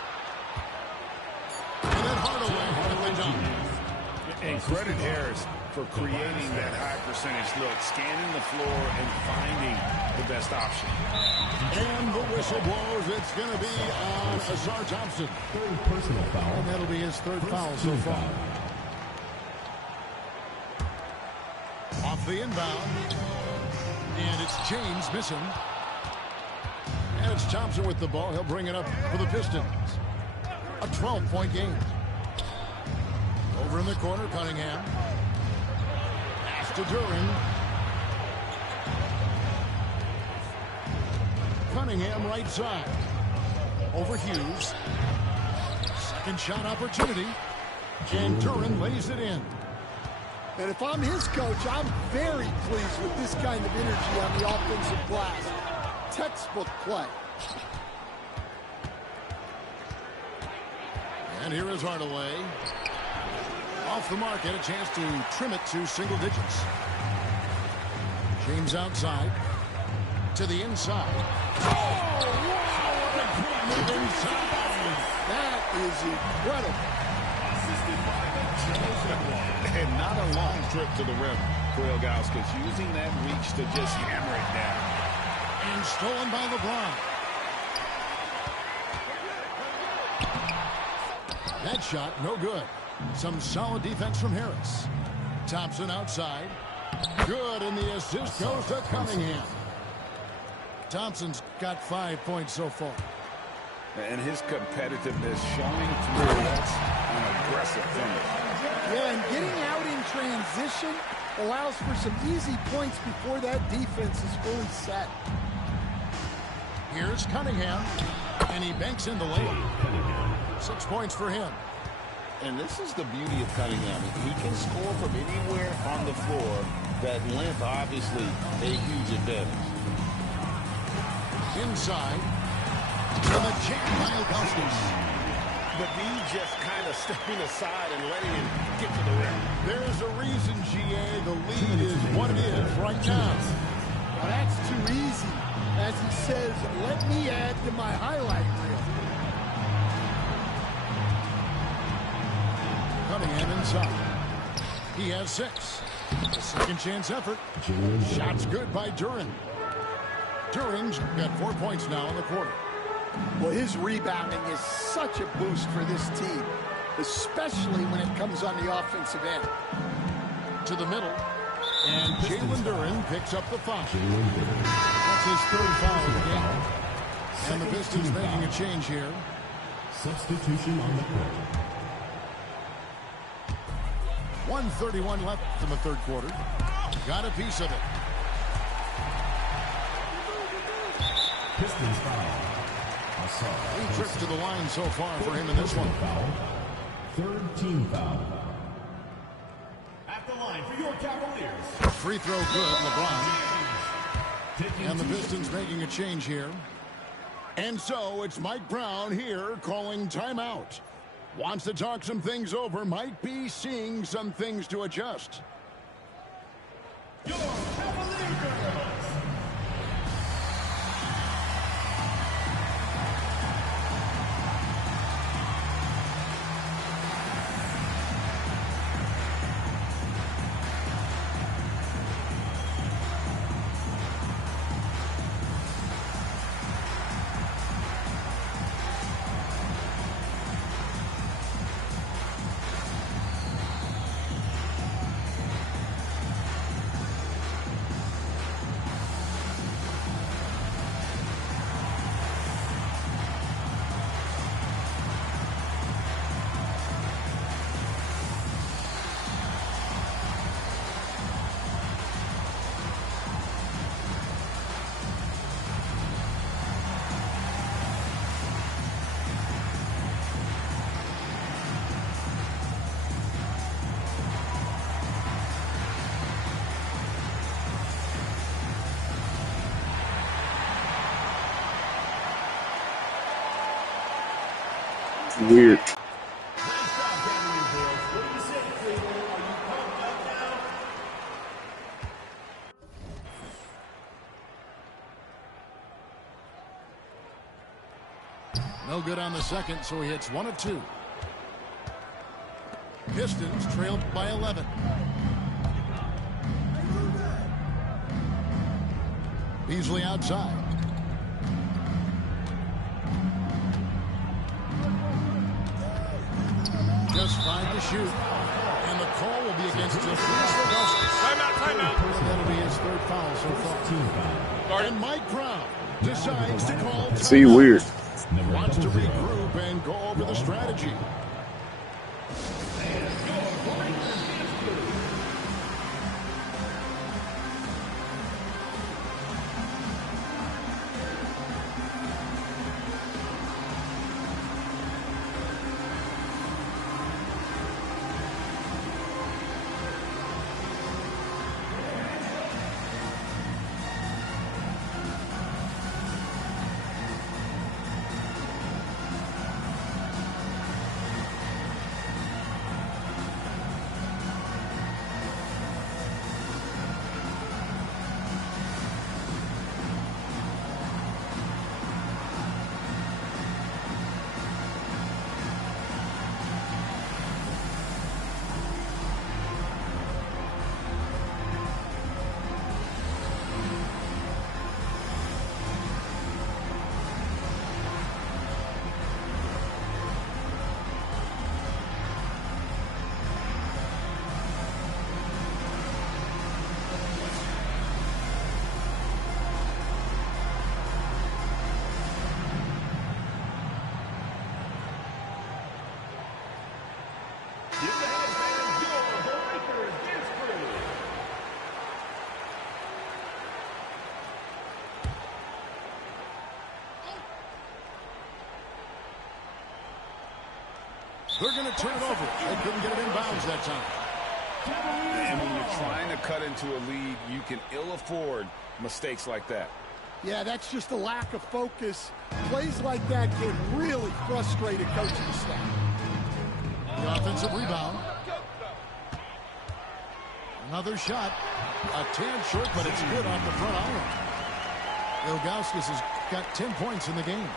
And then Hardaway with the dunk. And credit Harris for creating that high percentage look, scanning the floor and finding the best option. And the whistle blows. It's going to be on Asar Thompson. Third personal foul. And that'll be his third foul so far. Off the inbound. And it's James missing. And it's Thompson with the ball. He'll bring it up for the Pistons. A 12-point game. Over in the corner, Cunningham. Pass to Duran. Cunningham right side. Over Hughes. Second shot opportunity. And Duran lays it in. And if I'm his coach, I'm very pleased with this kind of energy on the offensive glass. Textbook play. And here is Hardaway. Off the mark, had a chance to trim it to single digits. James outside. To the inside. Oh, wow! Inside. That is incredible. And not a long trip to the rim for Ilgauskas, using that reach to just hammer it down. And stolen by LeBron. That shot, no good. Some solid defense from Harris. Thompson outside. Good, and the assist goes to Cunningham. Thompson's got 5 points so far. And his competitiveness showing through. That's an aggressive finish. Yeah, and getting out in transition allows for some easy points before that defense is fully set. Here's Cunningham. And he banks in the layup. 6 points for him. And this is the beauty of Cunningham. He can score from anywhere on the floor. That length, obviously, a huge advantage. Inside. From the jam by Augustus. The D just kind of stepping aside and letting him get to the rim. There's a reason, GA. The lead is what it is right now. Well, that's too easy. As he says, let me add to my highlight reel. Cunningham inside. He has 6. A second chance effort. Shots good by Duren. Duren's got 4 points now in the quarter. Well, his rebounding is such a boost for this team, especially when it comes on the offensive end. To the middle. And Jalen Duren picks up the foul. That's his 3rd foul of the game. And the Pistons making a change here. Substitution on the court. 1:31 left in the 3rd quarter. Got a piece of it. Pistons foul. 3 trips to the line so far for him in this one. Foul. 3rd team foul. At the line for your Cavaliers. Free throw good, LeBron. And the Pistons making a change here. And so it's Mike Brown here calling timeout. Wants to talk some things over. Might be seeing some things to adjust. Your Cavaliers. Weird. No good on the second, so he hits 1 of 2. Pistons trailed by 11. Beasley outside. Just 5 to shoot. And the call will be against the Timeout. That'll be his 3rd foul so far. And Mike Brown decides to call timeout. See, weird. Wants to regroup and go over the strategy. They're going to turn it over. They couldn't get it in bounds that time. And when you're trying to cut into a lead, you can ill afford mistakes like that. Yeah, that's just a lack of focus. Plays like that can really frustrate a coaching staff. The offensive rebound. Another shot. A tad short, but it's good off the front iron. Ilgauskas has got 10 points in the game.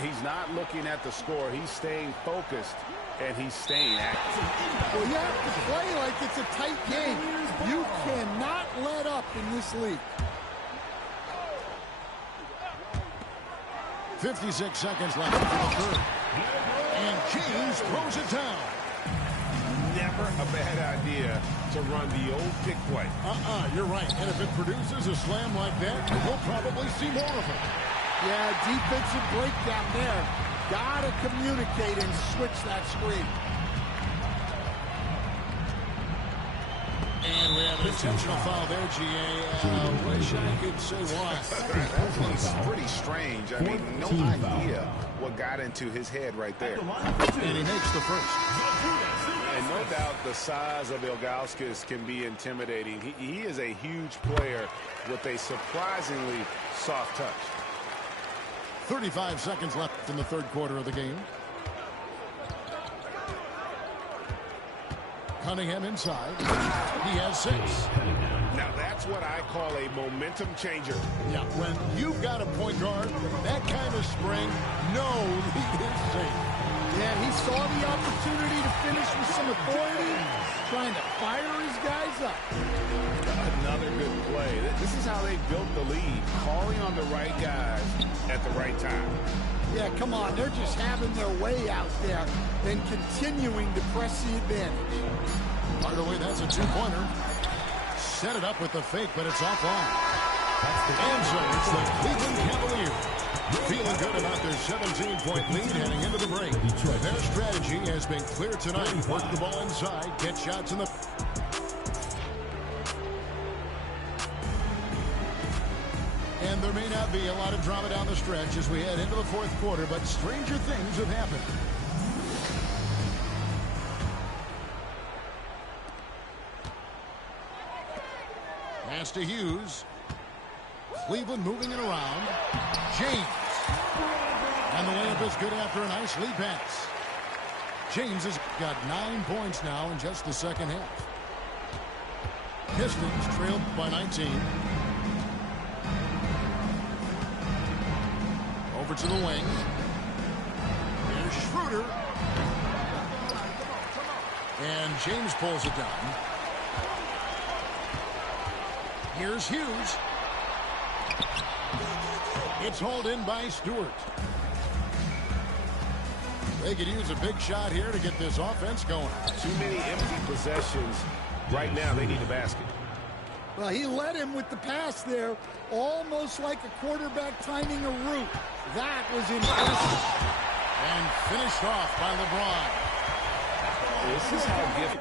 He's not looking at the score. He's staying focused, and he's staying active. Well, you have to play like it's a tight game. You cannot let up in this league. 56 seconds left for the third. And James throws it down. Never a bad idea to run the old pick play. You're right. And if it produces a slam like that, we'll probably see more of it. Yeah, defensive breakdown there. Gotta communicate and switch that screen. And we have an intentional foul there, GA. Wish I could say why. That one's pretty strange. I mean, no idea what got into his head right there. And he makes the first. And no doubt the size of Ilgauskas can be intimidating. He is a huge player with a surprisingly soft touch. 35 seconds left in the third quarter of the game. Cunningham inside. He has 6. Now that's what I call a momentum changer. Yeah, when you've got a point guard, that kind of spring, no lead is safe. Yeah, he saw the opportunity to finish with some authority, trying to fire his guys up. Another good play. This is how they built the lead, calling on the right guys at the right time. Yeah, come on. They're just having their way out there and continuing to press the advantage. Hardaway, that's a two-pointer. Set it up with the fake, but it's offline. And so it's the Cleveland Cavaliers feeling good about their 17-point lead heading into the break. Their strategy has been clear tonight. Work the ball inside, get shots in the... And there may not be a lot of drama down the stretch as we head into the fourth quarter, but stranger things have happened. Pass to Hughes. Cleveland moving it around. James. And the layup is good after a nice lead pass. James has got 9 points now in just the second half. Pistons trailed by 19. Over to the wing. Here's Schroeder. And James pulls it down. Here's Hughes. It's hauled in by Stewart. They could use a big shot here to get this offense going. Too many empty possessions. Right now, they need a basket. Well, he led him with the pass there, almost like a quarterback timing a route. That was impressive. And finished off by LeBron. This is how gifted.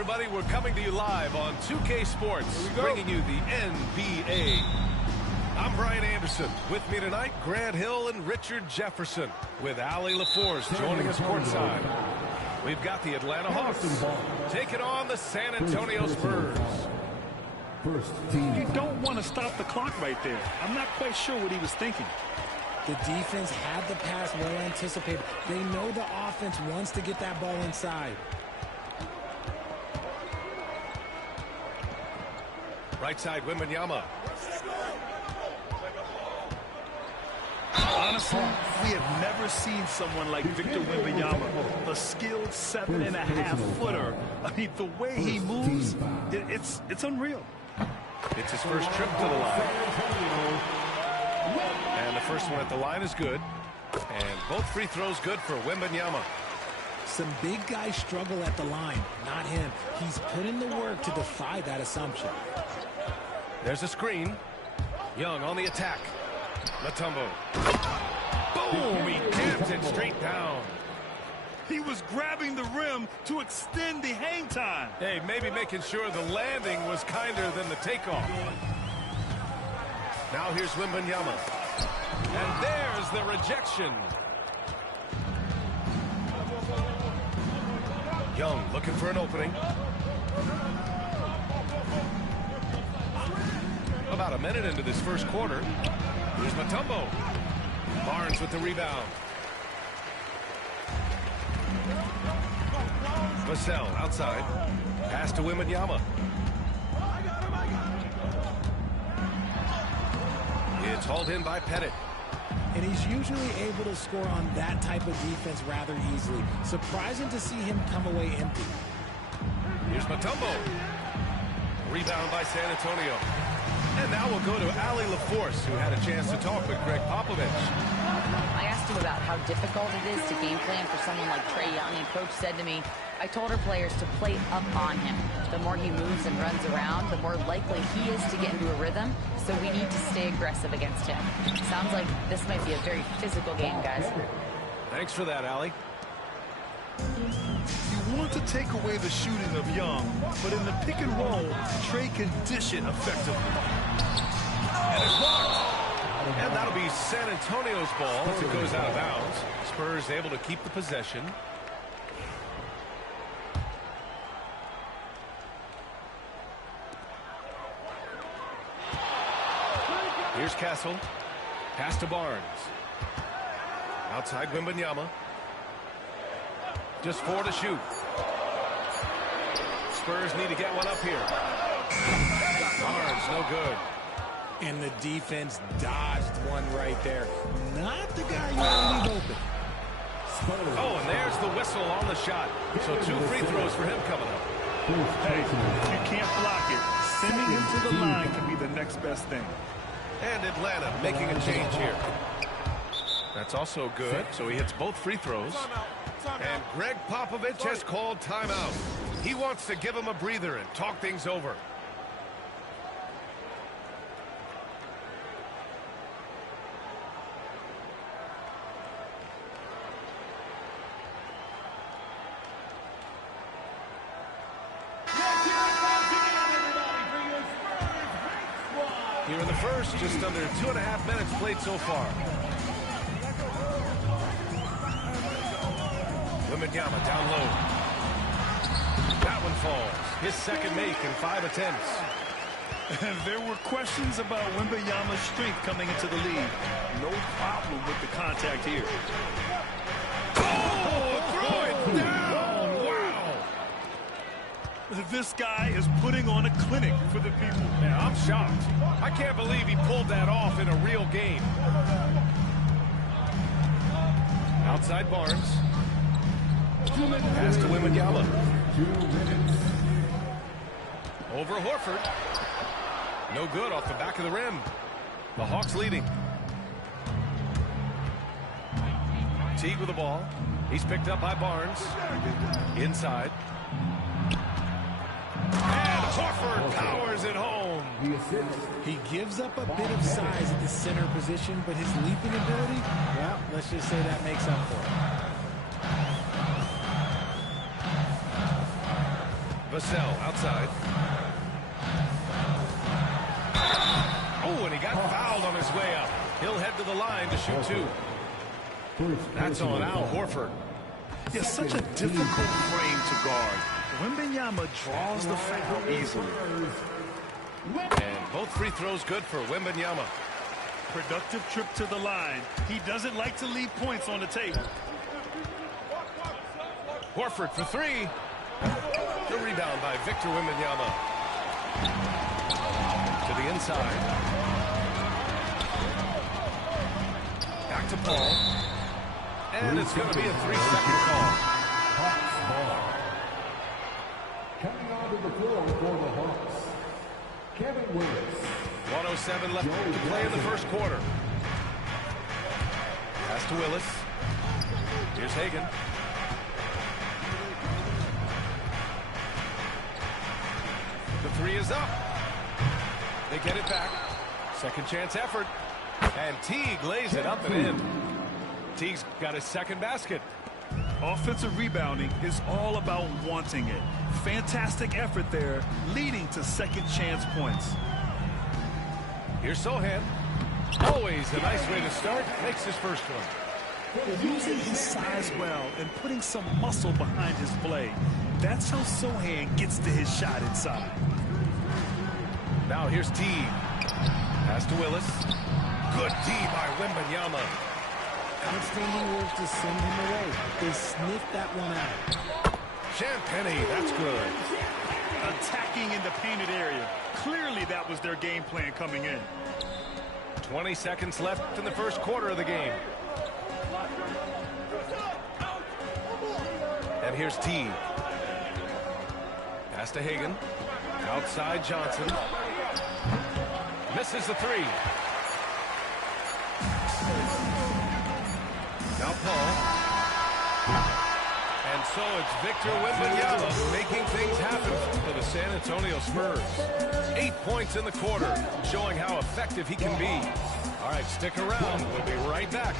everybody. We're coming to you live on 2K Sports, bringing you the NBA. I'm Brian Anderson. With me tonight, Grant Hill and Richard Jefferson, with Allie LaForce joining us courtside. We've got the Atlanta Hawks taking on the San Antonio Spurs. You don't want to stop the clock right there. I'm not quite sure what he was thinking. The defense had the pass well anticipated. They know the offense wants to get that ball inside. Right side, Wembanyama. Honestly, we have never seen someone like Victor Wembanyama, a skilled 7.5-footer. I mean, the way he moves, it's unreal. It's his first trip to the line. And the first one at the line is good. And both free throws good for Wembanyama. Some big guys struggle at the line, not him. He's put in the work to defy that assumption. There's a screen. Young on the attack. Mutombo. Boom! He taps it straight down. He was grabbing the rim to extend the hang time. Hey, maybe making sure the landing was kinder than the takeoff. Now here's Wembanyama. And there's the rejection. Young looking for an opening. About a minute into this first quarter. Here's Mutombo. Barnes with the rebound. Vassell outside. Pass to Wembanyama. It's hauled in by Pettit. And he's usually able to score on that type of defense rather easily. Surprising to see him come away empty. Here's Mutombo. Rebound by San Antonio. And now we'll go to Allie LaForce, who had a chance to talk with Greg Popovich. I asked him about how difficult it is to game plan for someone like Trae Young, and Coach said to me, I told our players to play up on him. The more he moves and runs around, the more likely he is to get into a rhythm, so we need to stay aggressive against him. Sounds like this might be a very physical game, guys. Thanks for that, Allie. You want to take away the shooting of Young, but in the pick and roll, Trae can dish it effectively. And it's blocked. And that'll be San Antonio's ball as it goes out of bounds. Spurs able to keep the possession. Here's Castle. Pass to Barnes. Outside Wembanyama. Just 4 to shoot. Spurs need to get one up here. Barnes, no good. And the defense dodged one right there. Not the guy you want to leave open. Oh, and there's the whistle on the shot. So 2 free throws for him coming up. Hey, if you can't block it, sending him to the line can be the next best thing. And Atlanta making a change here. That's also good. So he hits both free throws. And Greg Popovich has called timeout. He wants to give him a breather and talk things over. Here in the first, just under 2.5 minutes played so far. Wembanyama down low. That one falls. His second make in 5 attempts. There were questions about Wembanyama's strength coming into the league. No problem with the contact here. Oh, throw it down! Wow! This guy is putting on a clinic for the people. Yeah, I'm shocked. I can't believe he pulled that off in a real game. Outside Barnes. Pass to Wembanyama. Over Horford. No good off the back of the rim. The Hawks leading. Teague with the ball. He's picked up by Barnes. Inside. And Horford powers it home. He gives up a bit of size at the center position, but his leaping ability, well, let's just say that makes up for it. Vassell outside. Oh, and he got fouled on his way up. He'll head to the line to shoot two. That's on Al Horford. Yeah, such a difficult frame to guard. Wembanyama draws the foul easily. And both free throws good for Wembanyama. Productive trip to the line. He doesn't like to leave points on the table. Horford for three. The rebound by Victor Wembanyama. To the inside. Back to Paul. And it's going to be a 3-second call. Coming onto the floor for the Hawks, Kevin Willis. 1:07 left to play in the first quarter. Pass to Willis. Here's Hagan. The three is up. They get it back. Second chance effort. And Teague lays it up and in. Teague's got his second basket. Offensive rebounding is all about wanting it. Fantastic effort there, leading to second chance points. Here's Sohan. Always a nice way to start. Makes his first one. Using his size well and putting some muscle behind his play. That's how Sohan gets to his shot inside. Now here's Teague. Pass to Willis. Good D by Wembanyama. Outstanding work to send him away. They sniffed that one out. Champagnie, that's good. Attacking in the painted area. Clearly that was their game plan coming in. 20 seconds left in the first quarter of the game. And here's Teague. Pass to Hagan. Outside Johnson. Misses the three. Now Paul. And so it's Victor Wembanyama making things happen for the San Antonio Spurs. 8 points in the quarter, showing how effective he can be. All right, stick around. We'll be right back.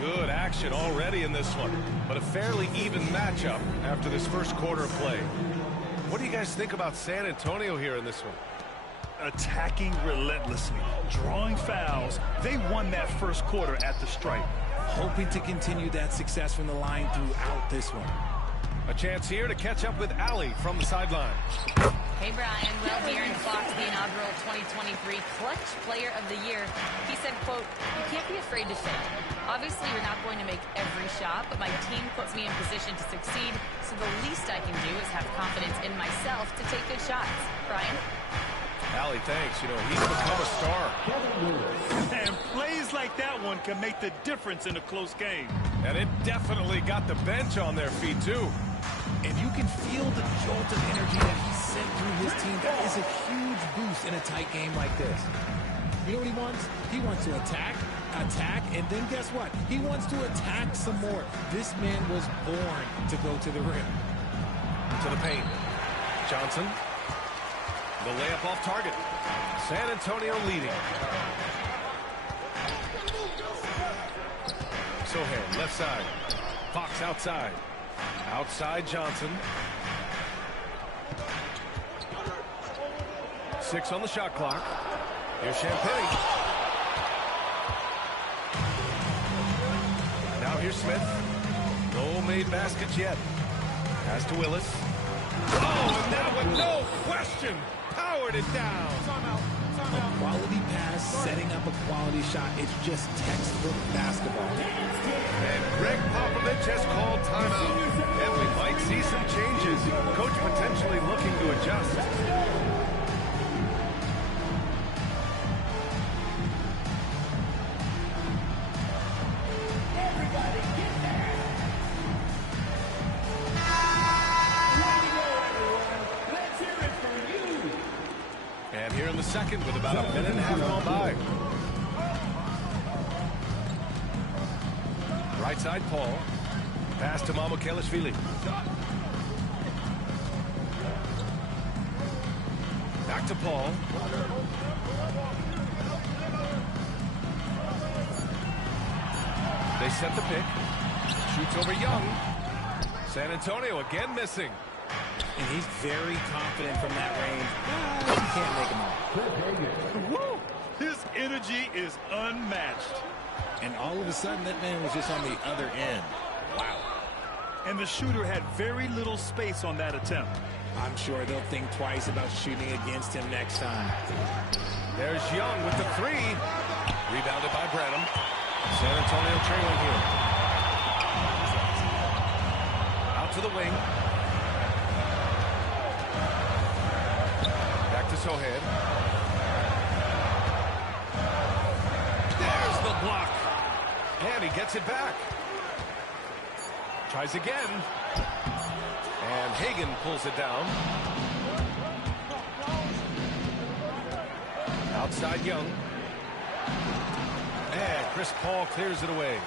Good action already in this one, but a fairly even matchup after this first quarter of play. What do you guys think about San Antonio here in this one? Attacking relentlessly, drawing fouls. They won that first quarter at the stripe. Hoping to continue that success from the line throughout this one. A chance here to catch up with Ali from the sideline. Hey, Brian. Well, De'Aaron Fox, the inaugural 2023 Clutch Player of the Year. He said, quote, "You can't be afraid to fail. Obviously, you're not going to make every shot, but my team puts me in position to succeed, so the least I can do is have confidence in myself to take good shots." Brian? Ali, thanks. You know, he's become a star. And plays like that one can make the difference in a close game. And it definitely got the bench on their feet, too. And you can feel the jolt of energy that he sent through his team. That is a huge boost in a tight game like this. You know what he wants? He wants to attack, and then guess what? He wants to attack some more. This man was born to go to the rim. To the paint. Johnson. The layup off target. San Antonio leading. Sohan, left side. Fox outside. Outside Johnson. 6 on the shot clock. Here's Champagnie. Now here's Smith. No made baskets yet. Pass to Willis. Oh, and that one, no question, powered it down. A quality pass, setting up a quality shot. It's just textbook basketball. And Greg Popovich has called timeout. And we might see some changes. Coach potentially looking to adjust. And here in the second with about a minute and a half gone by. Right side, Paul. Pass to Mamukelashvili. Back to Paul. They set the pick. Shoots over Young. San Antonio again missing. And he's very confident from that range. He can't make him all. Woo! His energy is unmatched. And all of a sudden, that man was just on the other end. Wow. And the shooter had very little space on that attempt. I'm sure they'll think twice about shooting against him next time. There's Young with the three. Rebounded by Branham. San Antonio trailing here. Out to the wing. Back to Sohan. There's the block. And he gets it back. Tries again. And Hagan pulls it down. Outside Young. And Chris Paul clears it away.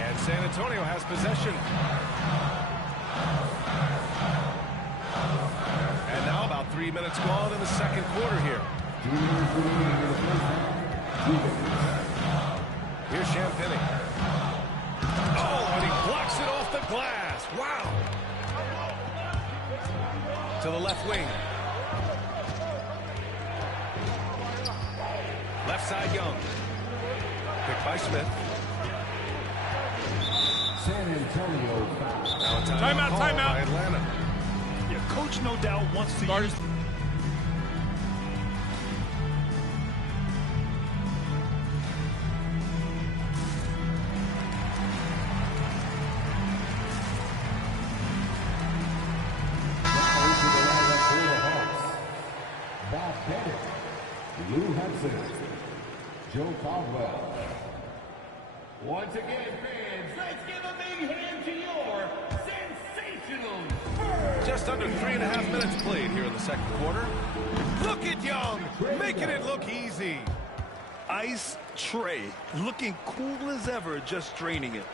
And San Antonio has possession. And now about 3 minutes gone in the second quarter here. Here's Champagny. Oh, and he blocks it off the glass. Wow. To the left wing. Left side Young. Picked by Smith. San Antonio foul. Now a Timeout, call timeout. by Atlanta. Yeah, coach no doubt wants to use... Lou Hudson, Joe Caldwell. Once again, fans, let's give a big hand to your sensational Spurs. Just under 3.5 minutes played here in the second quarter. Look at Young, making it look easy. Ice tray, looking cool as ever, just draining it.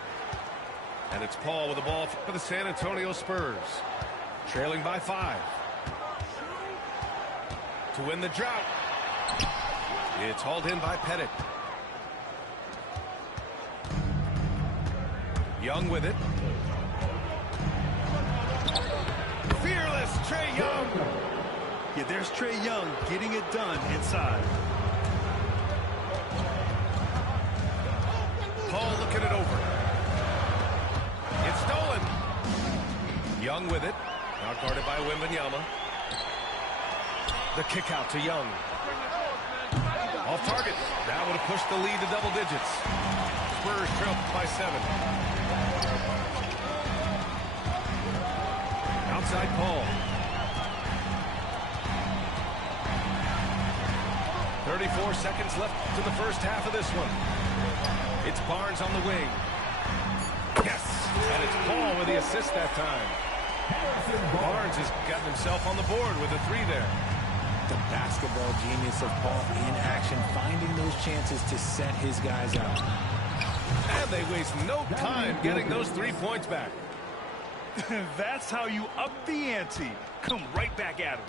And it's Paul with the ball for the San Antonio Spurs. Trailing by 5. To win the drought. It's hauled in by Pettit. Young with it. Fearless Trae Young. Yeah, there's Trae Young getting it done inside. Paul looking it over. It's stolen. Young with it. Now guarded by Wembanyama. The kick out to Young. Off target. That would have pushed the lead to double digits. Spurs trail by 7. Outside Paul. 34 seconds left to the first half of this one. It's Barnes on the wing. Yes! And it's Paul with the assist that time. Barnes has gotten himself on the board with a 3 there. The basketball genius of Paul in action, finding those chances to set his guys up. And they waste no time getting those 3 points back. That's how you up the ante. Come right back at him.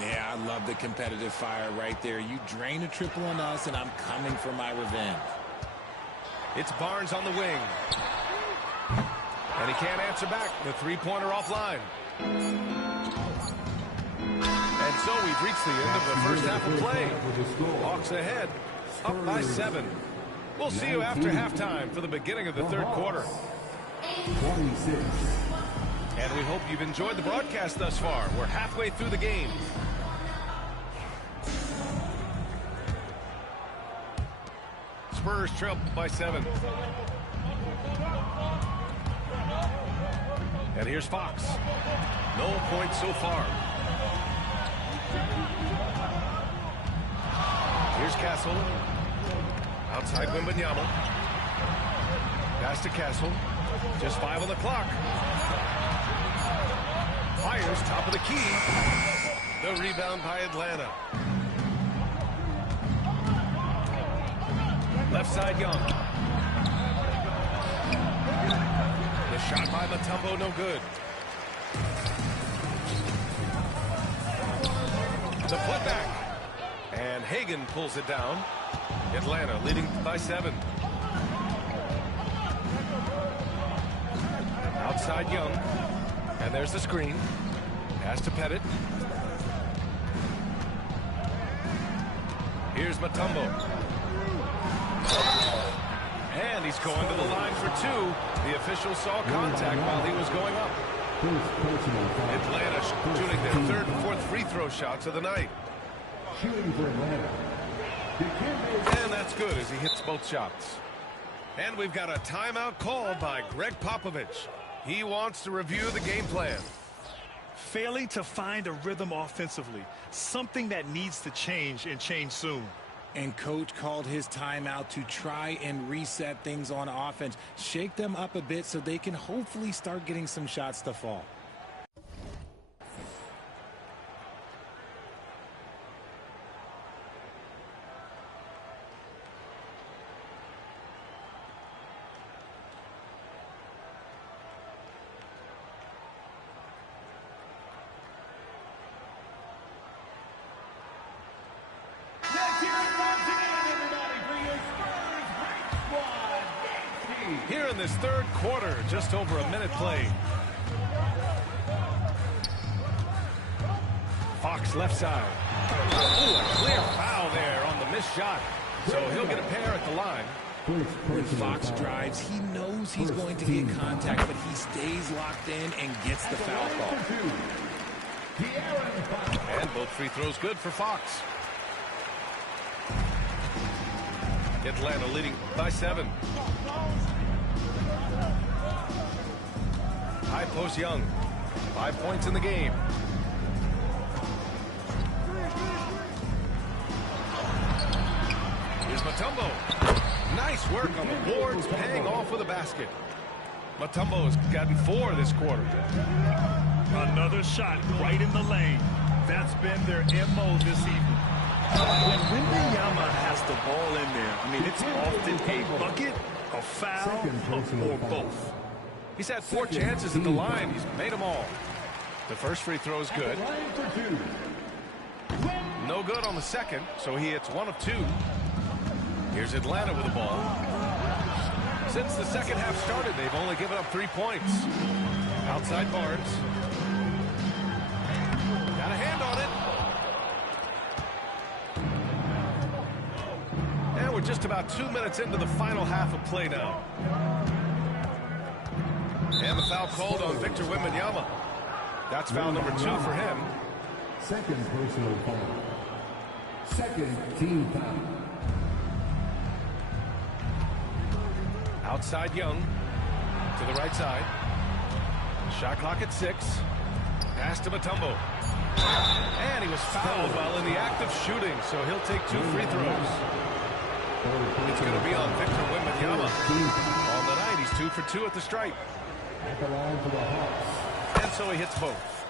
Yeah, I love the competitive fire right there. You drain a triple on us, and I'm coming for my revenge. It's Barnes on the wing. And he can't answer back. The three-pointer offline. And so we've reached the end of the first half of play. Hawks ahead, up by 7. We'll see you after halftime for the beginning of the third quarter. 26. And we hope you've enjoyed the broadcast thus far. We're halfway through the game. Spurs trail by 7. And here's Fox. No points so far. Here's Castle. Outside Wembanyama. Pass to Castle. Just 5 on the clock. Fires top of the key. The rebound by Atlanta. Left side Young. The shot by Mutombo, no good. The putback. And Hagan pulls it down. Atlanta leading by 7. Outside Young. And there's the screen. Pass to Pettit. Here's Mutombo. And he's going to the line for two. The official saw contact while he was going up. Atlanta shooting their third and fourth free throw shots of the night. And that's good as he hits both shots. And we've got a timeout called by Greg Popovich. He wants to review the game plan. Failing to find a rhythm offensively, something that needs to change and change soon. And coach called his timeout to try and reset things on offense, shake them up a bit so they can hopefully start getting some shots to fall. Here in this third quarter, just over a minute played. Fox left side. Ooh, a clear foul there on the missed shot. So he'll get a pair at the line. When Fox drives, he knows he's going to get contact, but he stays locked in and gets the foul call. And both free throws good for Fox. Atlanta leading by 7. High post Young. 5 points in the game. Here's Mutombo. Nice work on the boards, paying off with a basket. Mutombo has gotten 4 this quarter. Another shot right in the lane. That's been their MO this evening. When Wembanyama has the ball in there, I mean, it's often a bucket, a foul, or both. He's had 4 chances at the line. He's made them all. The first free throw is good. No good on the second, so he hits 1 of 2. Here's Atlanta with the ball. Since the second half started, they've only given up 3 points. Outside Barnes. Got a hand on it. And we're just about 2 minutes into the final half of play now. And the foul called on Victor Wembanyama. That's foul number 2 for him. Second personal foul. Second team foul. Outside Young to the right side. Shot clock at 6. Pass to Mutombo. And he was fouled while in the act of shooting, so he'll take 2 free throws. It's going to be on Victor Wembanyama. On the night, he's 2 for 2 at the stripe. At the line for the Hawks. And so he hits both.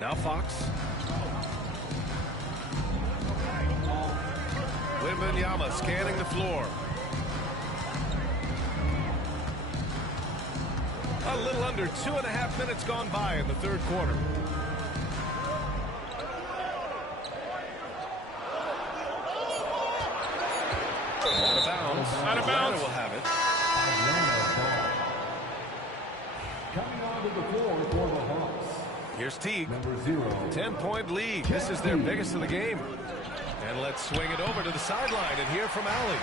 Now Fox. Wembanyama scanning the floor. A little under 2.5 minutes gone by in the third quarter. Out of bounds. Out of bounds. Will have it. Coming onto the floor for the Hawks. Here's Teague. Number 0. 10-point lead. This is their biggest of the game. And let's swing it over to the sideline and hear from Allie.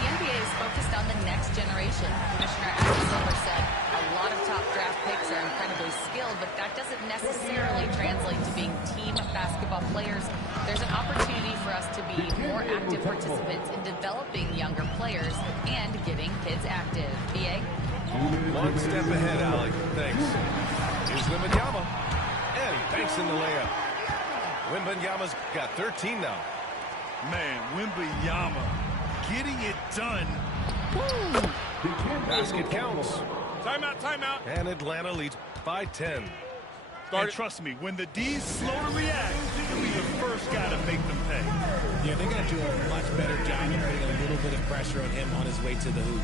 The NBA is focused on the next generation. Commissioner Adam Silver said a lot of top draft picks are incredibly skilled, but that doesn't necessarily translate to being team basketball players. There's an opportunity for us to be more active participants in developing younger players and getting kids active. BA? One step ahead, Allie. Thanks. Here's Wembanyama. And he banks in the layup. Wembanyama's got 13 now. Man, Wembanyama getting it done. Woo! Basket counts. Timeout, timeout. And Atlanta leads by 10. And trust me, when the D's slow to react, you'll be the first guy to make them pay. Yeah, they're going to do a much better job of putting a little bit of pressure on him on his way to the hoop.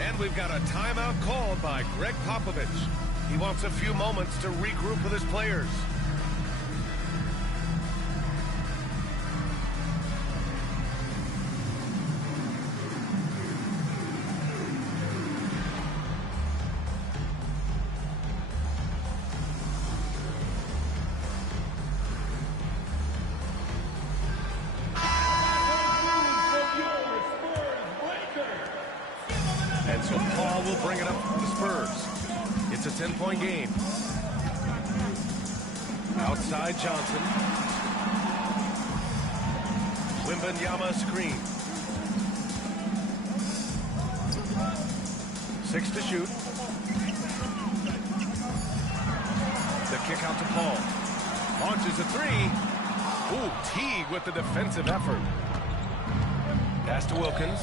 And we've got a timeout called by Greg Popovich. He wants a few moments to regroup with his players. Paul will bring it up for the Spurs. It's a 10-point game. Outside Johnson. Wembanyama screen. 6 to shoot. The kick out to Paul. Launches a 3. Ooh, Teague with the defensive effort. Pass to Wilkins.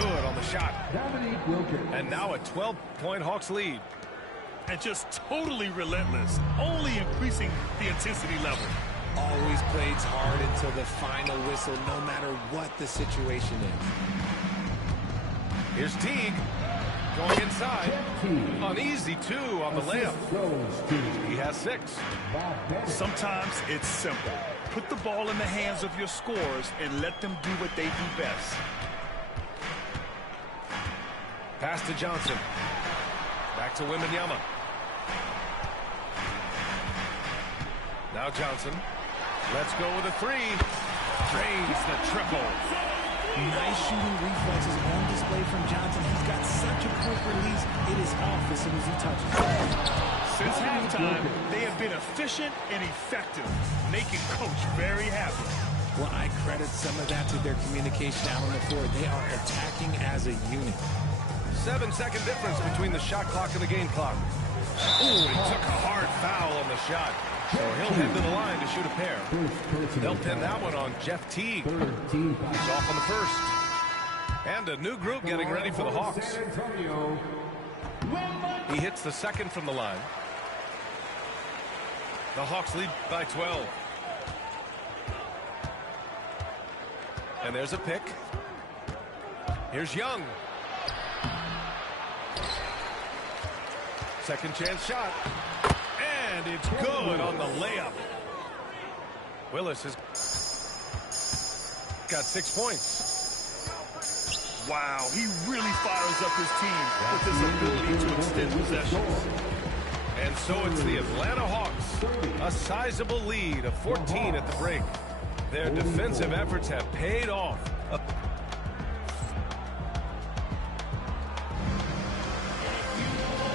Good on the shot. And now a 12-point Hawks lead. And just totally relentless, only increasing the intensity level. Always plays hard until the final whistle, no matter what the situation is. Here's Teague going inside. An easy 2 on the layup. He has 6. Sometimes it's simple. Put the ball in the hands of your scorers and let them do what they do best. Pass to Johnson. Back to Wembanyama. Now Johnson. Let's go with a 3. Drains the triple. Nice shooting reflexes on display from Johnson. He's got such a quick release. It is off as soon as he touches it. Since halftime, they have been efficient and effective, making Coach very happy. Well, I credit some of that to their communication out on the floor. They are attacking as a unit. 7-second difference between the shot clock and the game clock. Ooh, he took a hard foul on the shot. So he'll head to the line to shoot a pair. They'll pin that one on Jeff Teague. He's off on the first. And a new group getting ready for the Hawks. He hits the second from the line. The Hawks lead by 12. And there's a pick. Here's Young. Second chance shot. And it's good on the layup. Willis has got 6 points. Wow, he really fires up his team with his ability to extend possessions. And so it's the Atlanta Hawks. A sizable lead of 14 at the break. Their defensive efforts have paid off.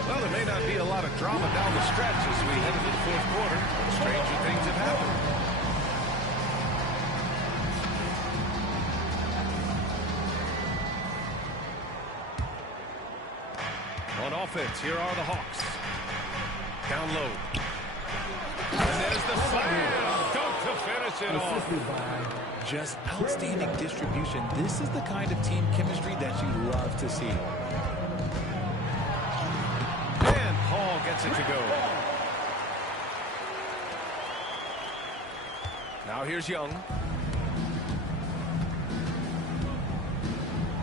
Well, there may not be a lot of drama down the stretch as we head into the fourth quarter. Stranger things have happened. On offense, here are the Hawks. Down low. And there's the slam. Dunk to finish it off. Just outstanding distribution. This is the kind of team chemistry that you love to see. And Paul gets it to go. Now here's Young.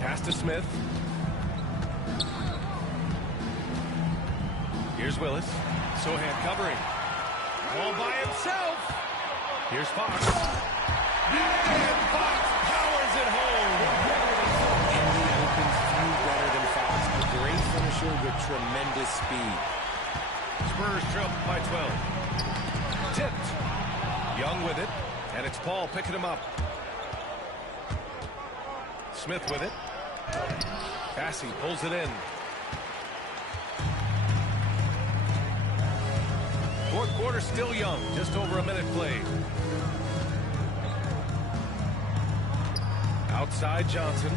Pass to Smith. Here's Willis. Sohan covering. All by himself. Here's Fox. And Fox powers it home. In the open, few better than Fox. A great finisher with tremendous speed. Spurs trail by 12. Tipped. Young with it. And it's Paul picking him up. Smith with it. Passing pulls it in. Fourth quarter still young. Just over a minute played. Outside Johnson.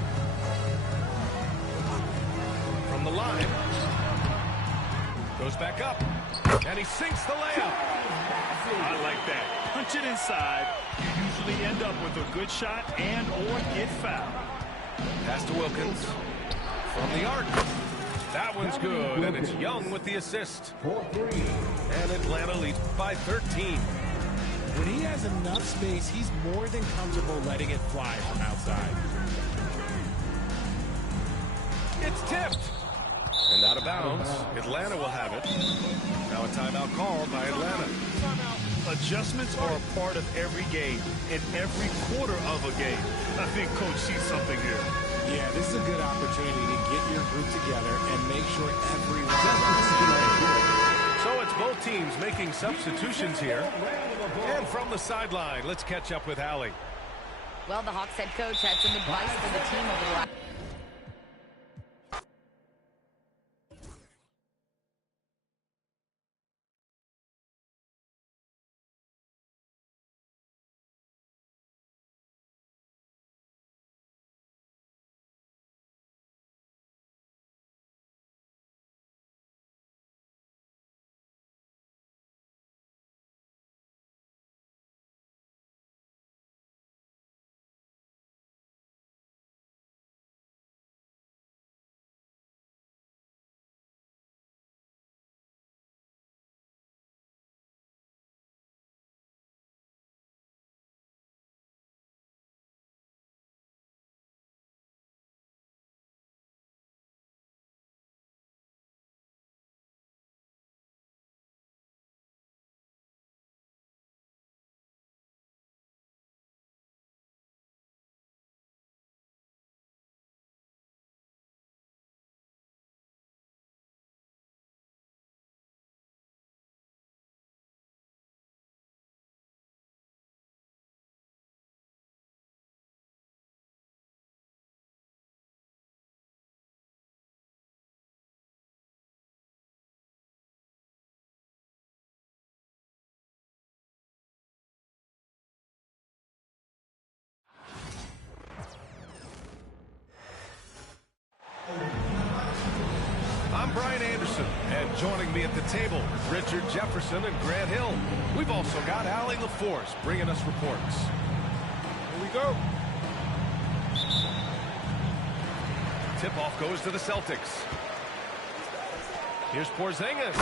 From the line. Goes back up. And he sinks the layup. I like that. Punch it inside. You usually end up with a good shot and or get fouled. Pass to Wilkins. From the arc. That one's good, and it's Young with the assist. And Atlanta leads by 13. When he has enough space, he's more than comfortable letting it fly from outside. It's tipped. And out of bounds. Atlanta will have it. Now a timeout called by Atlanta. Adjustments are a part of every game, in every quarter of a game. I think Coach sees something here. Yeah, this is a good opportunity to get your group together and make sure everyone. So it's both teams making substitutions here. And from the sideline, let's catch up with Allie. Well, the Hawks head coach had some advice for the team over the last. Brian Anderson, and joining me at the table, Richard Jefferson and Grant Hill. We've also got Allie LaForce bringing us reports. Here we go. Tip-off goes to the Celtics. Here's Porzingis.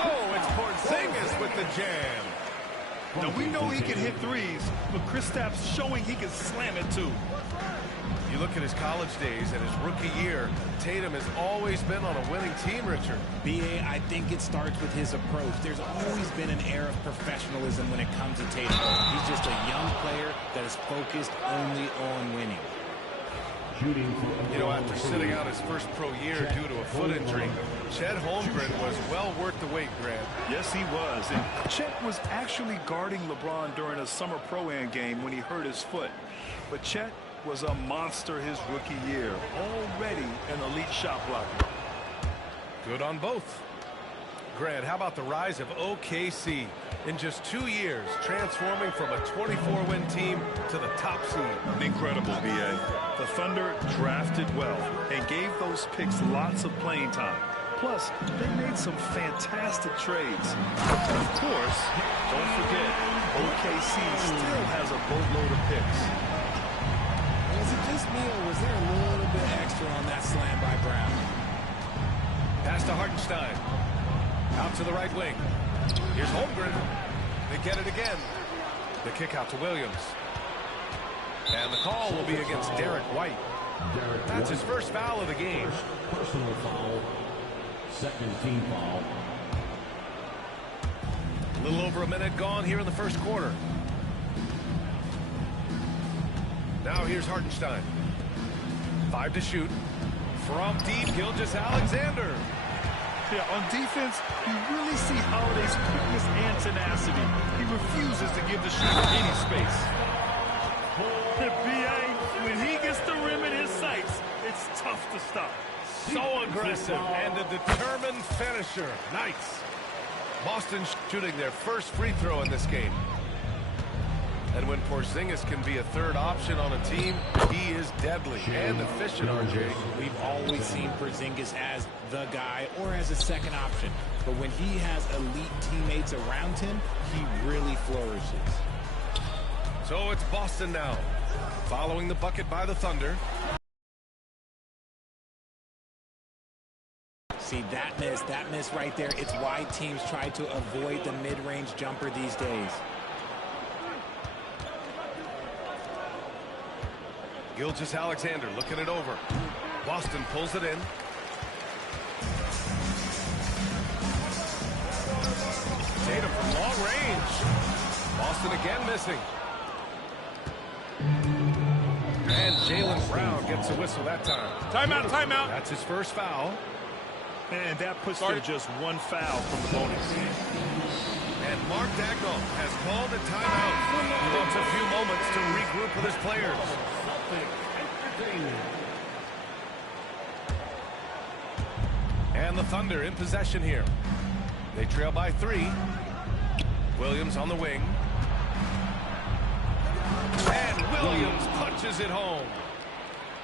Oh, it's Porzingis with the jam. Now, we know he can hit threes, but Kristaps showing he can slam it too. You look at his college days and his rookie year, Tatum has always been on a winning team, Richard. B.A., I think it starts with his approach. There's always been an air of professionalism when it comes to Tatum. He's just a young player that is focused only on winning. You know, after sitting out his first pro year due to a foot injury, Chet Holmgren was well worth the wait, Grant. Yes, he was. And Chet was actually guarding LeBron during a summer Pro-Am game when he hurt his foot. But Chet was a monster his rookie year, already an elite shot blocker. Good on both. Grant, how about the rise of OKC? In just 2 years, transforming from a 24-win team to the top seed. Incredible, B.A. The Thunder drafted well and gave those picks lots of playing time. Plus, they made some fantastic trades. And of course, don't forget, OKC still has a boatload of picks. Was it just me, or was there a little bit extra on that slam by Brown? Pass to Hartenstein. Out to the right wing. Here's Holmgren. They get it again. The kick out to Williams. And the call will be against Derek White. That's his first foul of the game. Personal foul. Second team foul. A little over a minute gone here in the first quarter. Now here's Hartenstein. 5 to shoot. From deep, Gilgeous-Alexander. Yeah, on defense, you really see Holiday's quickness and tenacity. He refuses to give the shooter any space. B.A., when he gets the rim in his sights, it's tough to stop. So aggressive and a determined finisher. Nice. Boston shooting their first free throw in this game. And when Porzingis can be a third option on a team, he is deadly and efficient, RJ. We've always seen Porzingis as the guy or as a second option. But when he has elite teammates around him, he really flourishes. So it's Boston now, following the bucket by the Thunder. See, that miss right there, it's why teams try to avoid the mid-range jumper these days. Gilgeous-Alexander looking it over. Boston pulls it in. Tatum from long range. Boston again missing. And Jaylen Brown gets a whistle that time. Timeout, timeout. That's his first foul. And that puts them just one foul from the bonus. And Mark Dagnall has called a timeout. Wants a few moments to regroup with his players. And the Thunder in possession here. They trail by 3. Williams on the wing. And Williams punches it home.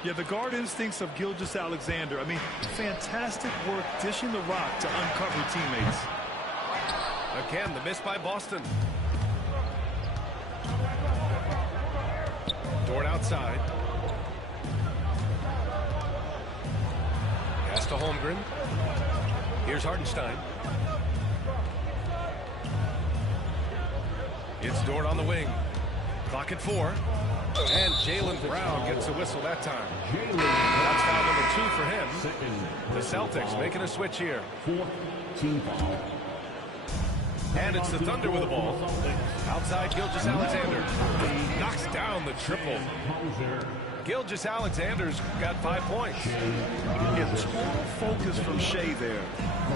Yeah, the guard instincts of Gilgeous-Alexander. I mean, fantastic work dishing the rock to uncover teammates. Again, the miss by Boston. Dort outside. Pass to Holmgren. Here's Hartenstein. It's Dort on the wing. Clock at 4. And Jaylen Brown gets a whistle that time. That's foul number 2 for him. The Celtics making a switch here. Team foul. And it's the Thunder with the ball. Outside Gilgeous-Alexander. Knocks down the triple. Gilgeous-Alexander's got 5 points. Yeah, total focus from Shea there.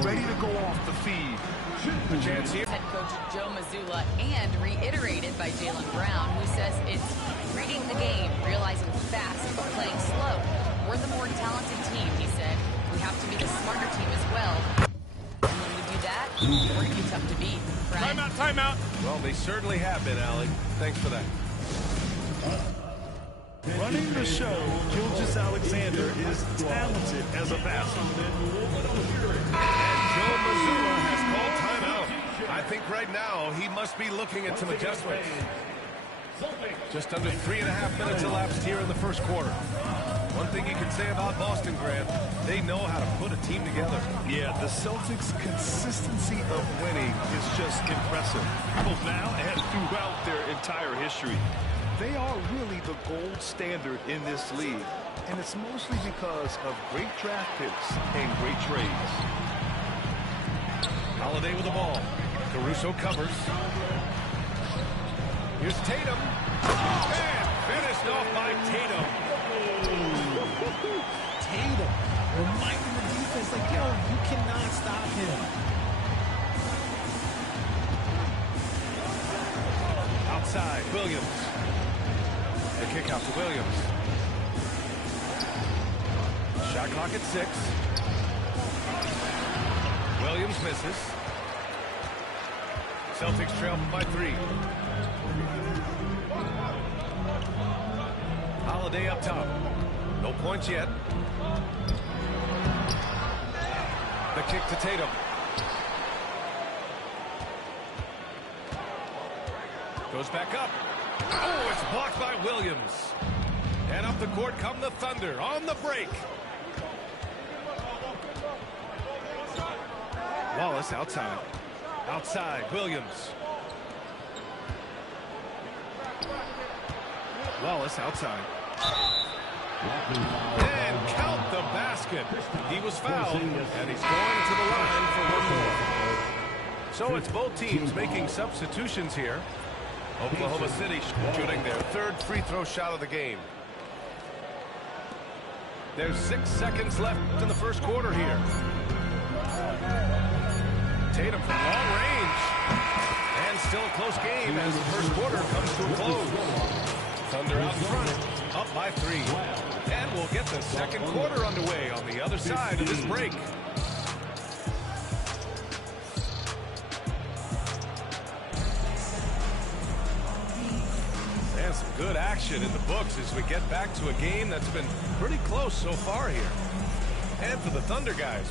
Ready to go off the feed. A chance here. Head coach Joe Mazzulla, and reiterated by Jaylen Brown, who says it's reading the game, realizing fast, but playing slow. We're the more talented team, he said. We have to be the smarter team as well. And when we do that, we're going to be tough to beat. Brian? Timeout, timeout. Well, they certainly have been, Allie. Thanks for that. Running the show, Gilgeous-Alexander is talented as a passer. I think right now he must be looking at some adjustments. Just under 3.5 minutes elapsed here in the first quarter. One thing you can say about Boston, Grant, they know how to put a team together. Yeah, the Celtics' consistency of winning is just impressive, both now and throughout their entire history. They are really the gold standard in this league, and it's mostly because of great draft picks and great trades. Holiday with the ball. Caruso covers. Here's Tatum. And finished off by Tatum. Tatum reminding the defense, like, yo, you cannot stop him. Outside, Williams. The kick out to Williams. Shot clock at 6. Williams misses. Celtics trail by 3. Holiday up top. No points yet. The kick to Tatum. Goes back up. Oh, it's blocked by Williams. And up the court come the Thunder on the break. Wallace outside. Outside, Williams. Wallace outside. And count the basket. He was fouled, and he's going to the line for one more. So it's both teams making substitutions here. Oklahoma City shooting their 3rd free throw shot of the game. There's 6 seconds left in the first quarter here. Tatum from long range. And still a close game as the first quarter comes to a close. Thunder out front, up by 3. And we'll get the second quarter underway on the other side of this break. And some good action in the books as we get back to a game that's been pretty close so far here. And for the Thunder guys,